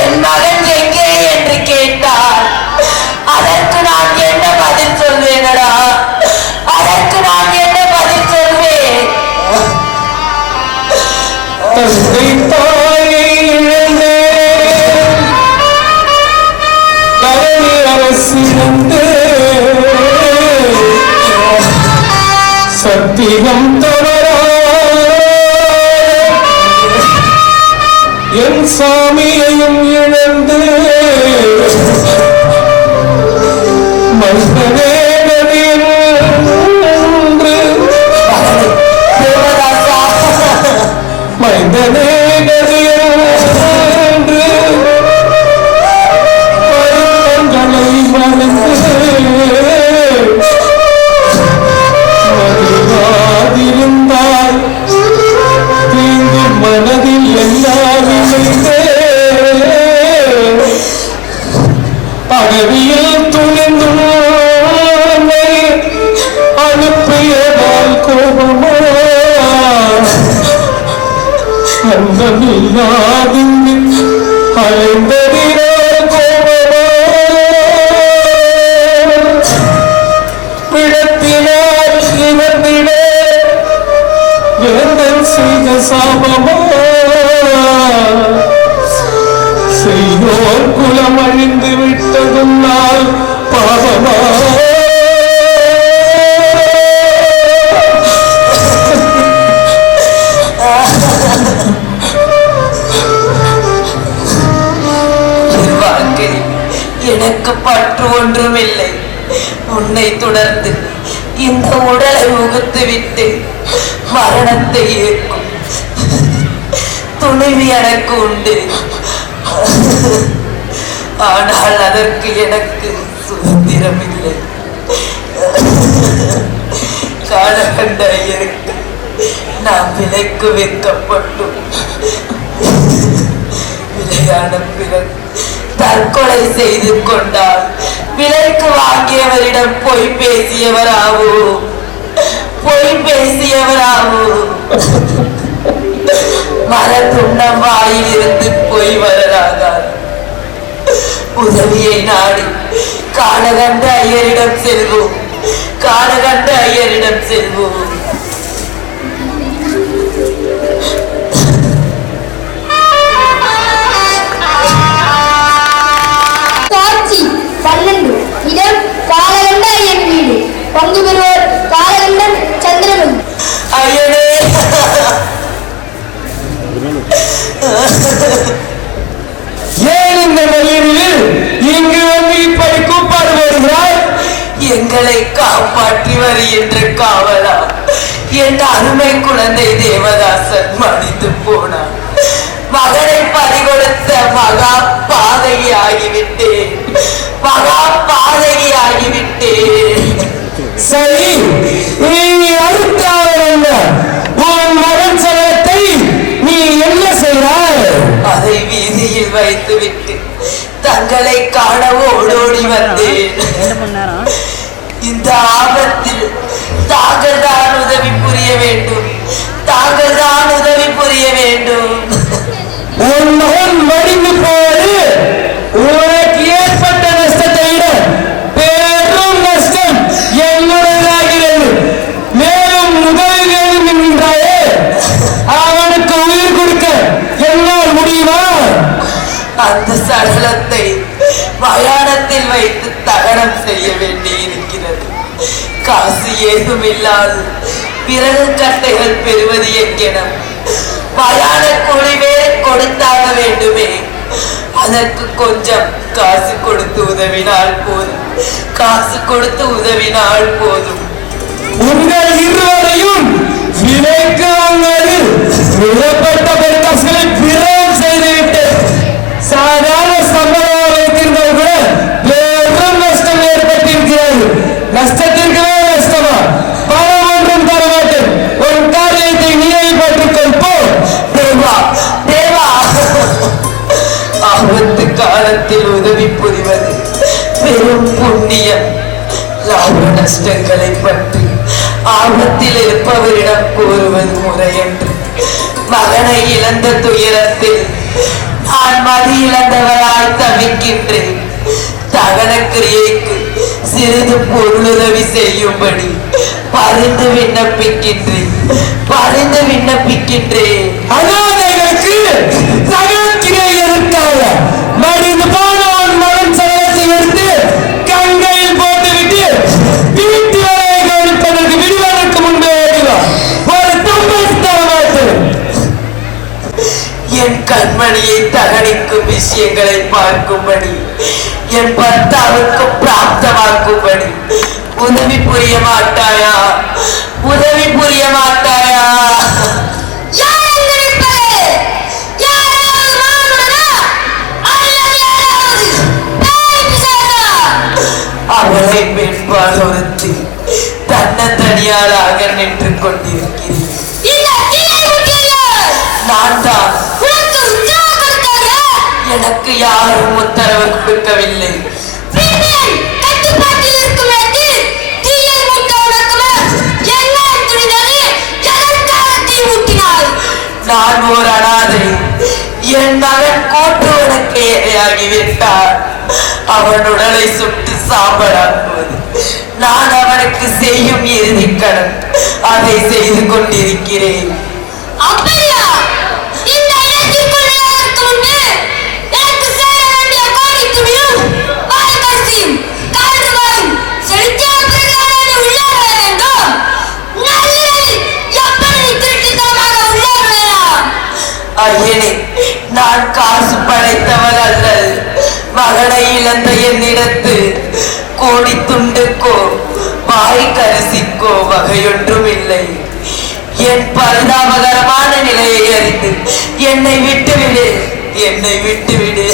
என் மகன் எங்கே என்று கேட்டார். அதற்கு நான் என்ன பதில் சொல்வேனடா? அதற்கு நான் என்ன பதில் சொல்வேன்? தந்தை தாயை இழந்தேன், தரணி அரசிழந்தேன், சத்தியம் தவறா என் சாமியையும் இழந்து மன்னனே நதியில் மைந்தனே நதியில் பருவங்களை மறந்து மதிவாதிருந்தால் தீங்கு மனதில் எல்லாம் அடவியில் துணிந்து அனுப்பியதால் கோபமா அந்தமில்லாது அழைந்ததினால் கோபமா பிழத்தினால் இவர்ந்திட செய்த சாபமா செய்யோர் குலம் அழிந்து விட்டதும் நாள் பாவமா எனக்கு பற்று ஒன்றுமில்லை. உன்னை தொடர்ந்து இந்த உடலை உகுத்து விட்டு மரணத்தை ஏற்கும் துணிவு எனக்கு உண்டு. ஆனால் அதற்கு எனக்கு சுதந்திரம் இல்லை. காலகண்ட ஐயருக்கு நான் விலைக்கு விற்கப்பட்டும் விலையான பிறகு தற்கொலை செய்து கொண்டால் விலைக்கு வாங்கியவரிடம் பொய் பேசியவராவோ மரத்துண்ணம் வாயிலிருந்து பொய் வரலாகாது. உதவியை நாடி காலகண்ட ஐயரிடம் செல்வோம். காட்சி 12. இடம் காலகண்ட ஐயன் வீடு. பங்கு பெறுவோர் காலகண்டன் சந்திரனும். ஐயனே, ஏன் இந்த நிலையில் இங்கு வந்து இப்படி கூப்பாடு வருகிறாய்? எங்களை காப்பாற்றி வருகின்ற காவலா, என் அருமை குழந்தை தேவதாசன் மடிந்து போனார். மகனை பறிகொடுத்த மகா பாதகி ஆகிவிட்டேன். சரி, நீ அடுத்தவர் என்ன? உன் மகன் சடலத்தை நீ என்ன செய்கிறாய்? அதை வீதியில் வைத்துவிட்டு தங்களை காண ஓடோடி வந்தேன். இந்த ஆபத்தில் தாங்கள் தான் உதவி புரிய வேண்டும். உன் மகன் மடிந்து போவது உனக்கு ஏற்பட்ட நஷ்டத்தை விட பெரும் நஷ்டம் என்னுடையதாகிறது. மேலும் உதவி வேண்டும் என்கின்றாயே, அவனுக்கு உயிர் கொடுக்க என்னால் முடியுமா? அந்த சடலத்தை மயானத்தில் வைத்து தகனம் செய்ய வேண்டி இருக்கிறது. காசு ஏதும் இல்லாது விறகு கட்டைகள் பெறுவது எங்கெனம் மயான குழிவே கொடுத்தாக வேண்டுமே. அதற்கு கொஞ்சம் காசு கொடுத்து உதவினால் போதும். உங்கள் இருவரையும் விலைக்கு வாங்குவது விடப்பட்ட பெருக்காசுகளை விரயம் செய்துவிட்டு சாதாரண சம்பளம் வைத்திருந்தது கூட பெரும் நஷ்டம் ஏற்பட்டிருக்கிறது. நஷ்டத்திற்குமே நஷ்டமா? பணம் ஒன்றும் தர மாட்டேன். ஒரு காரியத்தை நினைவுபட்டுக் போ. தேவா, ஆபத்து காலத்தில் உதவி புரிவது பெரும் புண்ணியம். லாப நஷ்டங்களை பற்றி ஆபத்தில் இருப்பவரிடம் கூறுவது முறையன்று. மகனை இழந்த துயரத்தில் நான் மதி இழந்தவராய் தவிக்கின்றேன். தகன கிரியைக்கு சிறிது பொருளுதவி செய்யும்படி பரிந்து விண்ணப்பிக்கின்றேன். அனாதைகளுக்கு தகனக்கிரை எதற்காக? மடிந்து போனவன் மகன் சடலத்தை எடுத்து கங்கையில் போட்டுவிட்டு வீட்டு வேலையை கவனிப்பதற்கு விடுவதற்கு முன்பே ஓடுவான். ஒரு தம்பை தர மாட்டேன். என் கண்மணியை தகனிக்கும் விஷயங்களை பார்க்கும்படி, என் பர்த்தாவுக்கு பிராப்தமாக்கும்படி உதவி புரிய மாட்டாயா? அவளை பெண்பால் ஒருத்தி தன்னந்தனியாளாக நின்று கொண்டிருக்கிறேன். நான் தான். எனக்கு யாரும் உத்தரவு கொடுக்கவில்லை. நான் ஒரு அனாதை. என் மகன் கோட்டுவனுக்கு இரையாகிவிட்டார். அவன் உடலை சுட்டு சாம்பலாக்குவது நான் அவனுக்கு செய்யும் இறுதி கடன். அதை செய்து கொண்டிருக்கிறேன். அப்படியா? இந்த இடத்திற்குள் நுழைவதற்கு முன்பு எனக்கு சேர வேண்டிய கோடி துணியும் வாய்க்கரிசியும் கால் ரூபாயும் செலுத்திய பிறகுதான் உள்ளே வர வேண்டும். நள்ளிரவில் எப்படி திருட்டுத்தனமாக உள்ளே நுழையலாம்? ஐயனே, நான் காசு படைத்தவள் அல்ல. மகனை இழந்த என்னிடத்து கோடி துண்டுக்கோ வாய்க்கரிசிக்கோ வகையொன்றும் இல்லை. என் பரிதாபகரமான நிலையை அறிந்து என்னை விட்டுவிடு, என்னை விட்டுவிடு.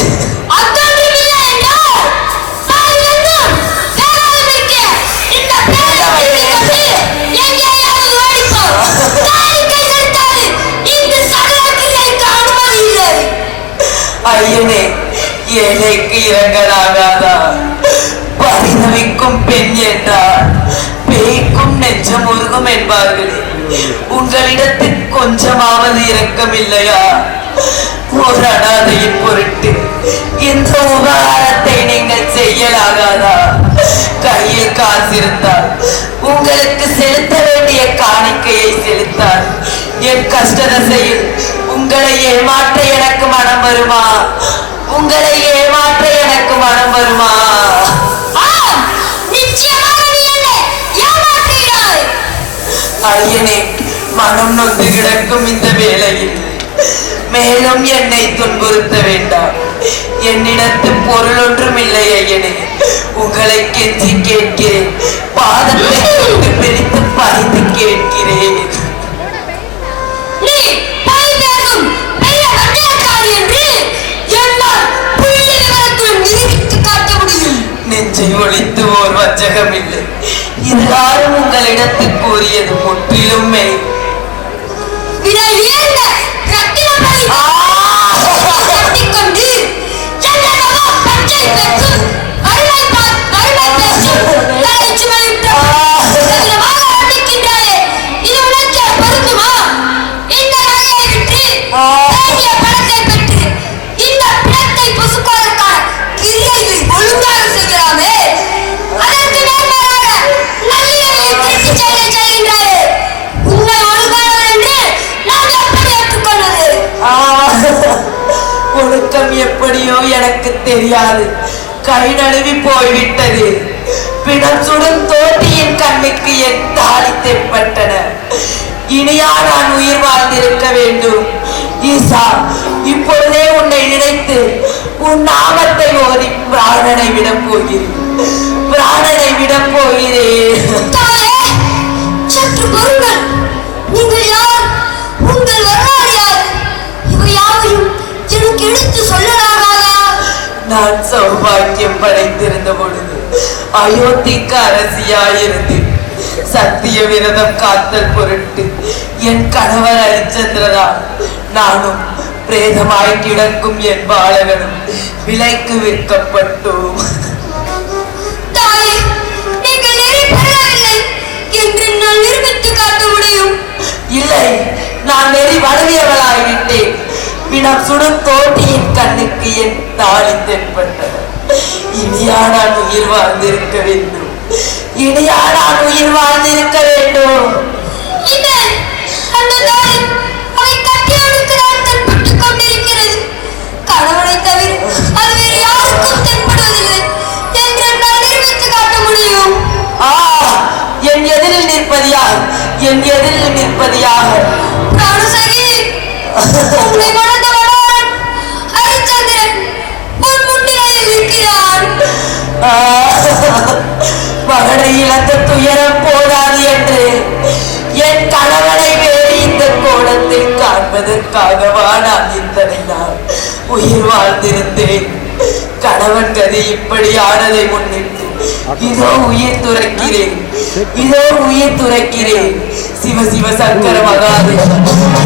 ஐயனே, ஏழைக்கு இறங்கலாகாதா? பரிதவிக்கும் பெண் என்றார் பேய்க்கும் நெஞ்சம் உருகும் என்பார்களே. உங்களிடத்தில் கொஞ்சமாவது இரக்கம் இல்லையா? ஒரு அனாதையின் பொருட்டு இந்த உபகாரத்தை நீங்கள் செய்யலாகாதா? கையில் காசு இருந்தால் உங்களுக்கு செலுத்த வேண்டிய காணிக்கையை செலுத்தார். என் கஷ்டதசையில் உங்களை ஏமாற்ற எனக்கு மனம் வருமா? உங்களை ஏமாற்ற எனக்கு மனம் வருமா? ஐயனே, மனம் நொந்து கிடக்கும் இந்த வேளையில் மேலும் என்னை துன்புறுத்த வேண்டாம். என்னிடத்து பொருள் ஒன்றும் இல்லை ஐயனே. உங்களை கெஞ்சி கேட்கிறேன், பாதத்தை பிரித்து பறித்து கேட்கிறேன். நெஞ்சை ஒழித்து ஓர் வஞ்சகம் இல்லை. எல்லாரும் உங்களிடத்தில் கூறியது முற்றிலும் ஒழுக்கம் எப்படியோ எனக்கு தெரியாது, கை நழுவி போய்விட்டது. பிணம் சுடும் தோட்டியின் கண்ணுக்கு என் தாலி தென்பட்டன. இனியா நான் உயிர் வாழ்ந்திருக்க வேண்டும்? ஈசா, இப்பொழுதே உன்னை நினைத்து உன் நாமத்தை ஓதி பிராணனை விடப் போகிறேன், பிராணனை விடப் போகிறேன். சற்று பொருங்கள். நீங்கள் யார்? உங்கள் வரலாறு யார்? இவை யாவையும் எனக்கு எடுத்து சொல்லலாகாதா? நான் சௌபாக்கியம் படைத்திருந்த பொழுது அயோத்திக்கு அரசியாயிருந்து சத்திய விரதம் காத்தல் பொருட்டு என் கணவர் ஹரிச்சந்திரனா நானும் பிரேதமாய் கிடக்கும் என் பாலகனும் விலைக்கு விற்கப்பட்டோம். தாயே, நீங்கள் நெறி பெறவில்லை என்று நான் நிரூபித்து காட்ட முடியும். இல்லை, நான் நெறி வலுவியவளாகிவிட்டேன். பிணம் சுடும் தோட்டியின் கண்ணுக்கு என் தாலி தென்பட்டது. இனியா நான் உயிர் வாழ்ந்திருக்க வேண்டும், இனியா நான் உயிர் வாழ்ந்திருக்க வேண்டும். அந்த தாய் அவை கட்டியெடுக்கிறார் தென்பட்டுக் கொண்டிருக்கிறது. கணவனை தவிர அது வேறு யாருக்கும் தென்படுவதில்லை என்று நான் நிரூபித்து காட்ட முடியும். என் எதிரில் நிற்பது யார்? என் எதிரில் நிற்பது யார்? பிராணசகி, உன்னை மணந்தவனான் ஹரிச்சந்திரன் உன் முன்னிலையில் இருக்கிறான். மகனை இழந்த துயரம் போதாது என்று என் கணவனை வேறு இந்த கோலத்தில் காண்பதற்காகவா நான் இத்தனை நாள் உயிர் வாழ்ந்திருந்தேன்? கணவன் கதை இப்படி ஆனதை முன்னிட்டு இதோ உயிர் துறக்கிறேன், இதோ உயிர் துறக்கிறேன். சிவ சிவ சங்கர மகாதேவ,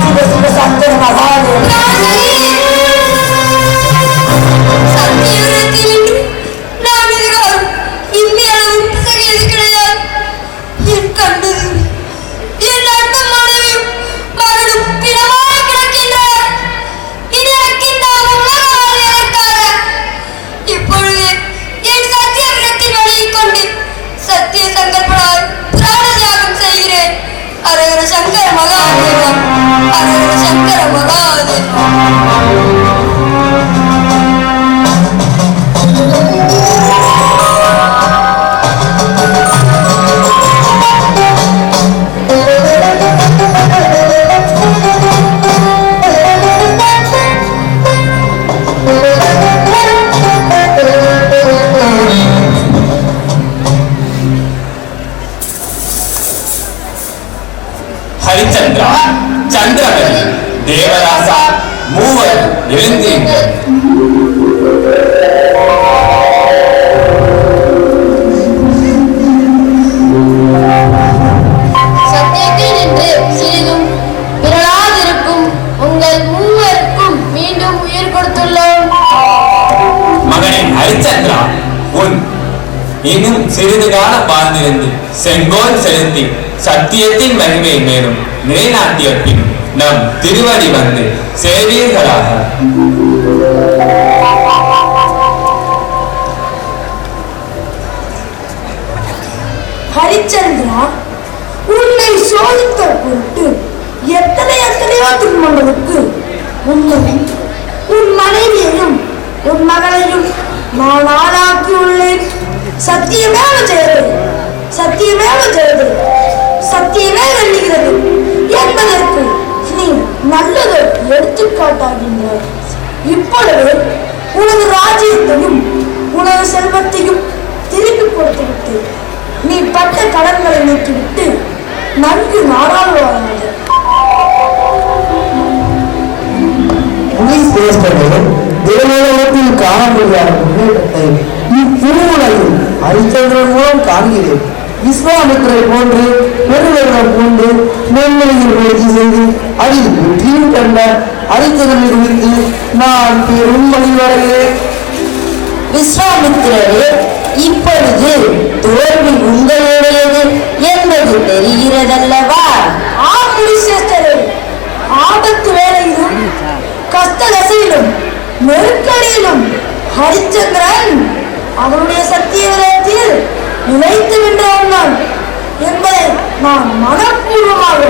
சிவ சிவ சங்கர மகாதேவ. சங்கர மகாதேவா, ஹரிச்சந்திரா, சந்திரமதி, தேவராசா மூவர் எழுந்தீர்கள். சத்தியத்தில் நின்று சிறிதும் பிறழாதிருக்கும் உங்கள் மூவருக்கும் மீண்டும் உயிர் கொடுத்துள்ளோம். மகனே ஹரிச்சந்திரா, உன் இன்னும் சிறிது காலம் வாழ்ந்திருந்து செங்கோல் செலுத்தி சத்தியத்தின் மகிமை மேலும் நிலைநாட்டிய பின் நம் திருவடி வந்து சேவீர்களாக. ஹரிச்சந்திரா, உன்னை சோதித்த பொருட்டு எத்தனையோ துன்பங்களுக்கு உன்னையும் உன் மனைவியையும் உன் மகளையும் நான் ஆளாக்கியுள்ளேன். சத்தியமேவ ஜெயதே, சத்தியமேவ ஜெயதே, சத்தியமே வெல்லுகிறது என்பதற்கு நீ நல்லது எடுத்துக்காட்டாகின்றாய். இப்பொழுது உனது ராஜ்யத்தையும் உனது செல்வத்தையும் திருப்பி கொடுத்துவிட்டு நீ பட்ட கடன்களை நீக்கிவிட்டு நன்கு நாடாளுவார்கள். தேவலோகத்தில் காண முடியாத முன்னேற்றத்தை இத்திருமுறையில் ஹரிச்சந்திரன் மூலம் காண்கிறேன். விஸ்வாமித்திரை போன்று பெருவெள்ளம் போன்று நெல்லையில் முயற்சி செய்து அதில் வெற்றியும் கண்ட ஹரிச்சந்திரனை குறித்து நான் பெரும் வழிவடைகிறேன். விஸ்வாமித்திரரே, இப்பொழுது தோல்வி உங்களுடையது என்பது தெரிகிறதல்லவா? ஆமுனிசேஸ்வரே, ஆபத்து வேளையிலும் கஷ்ட தசையிலும் நெருக்கடியிலும் ஹரிச்சந்திரன் அவனுடைய சத்திய விதத்தில் நிலைத்து வென்றவன் என்பதை நான் மனப்பூர்வமாக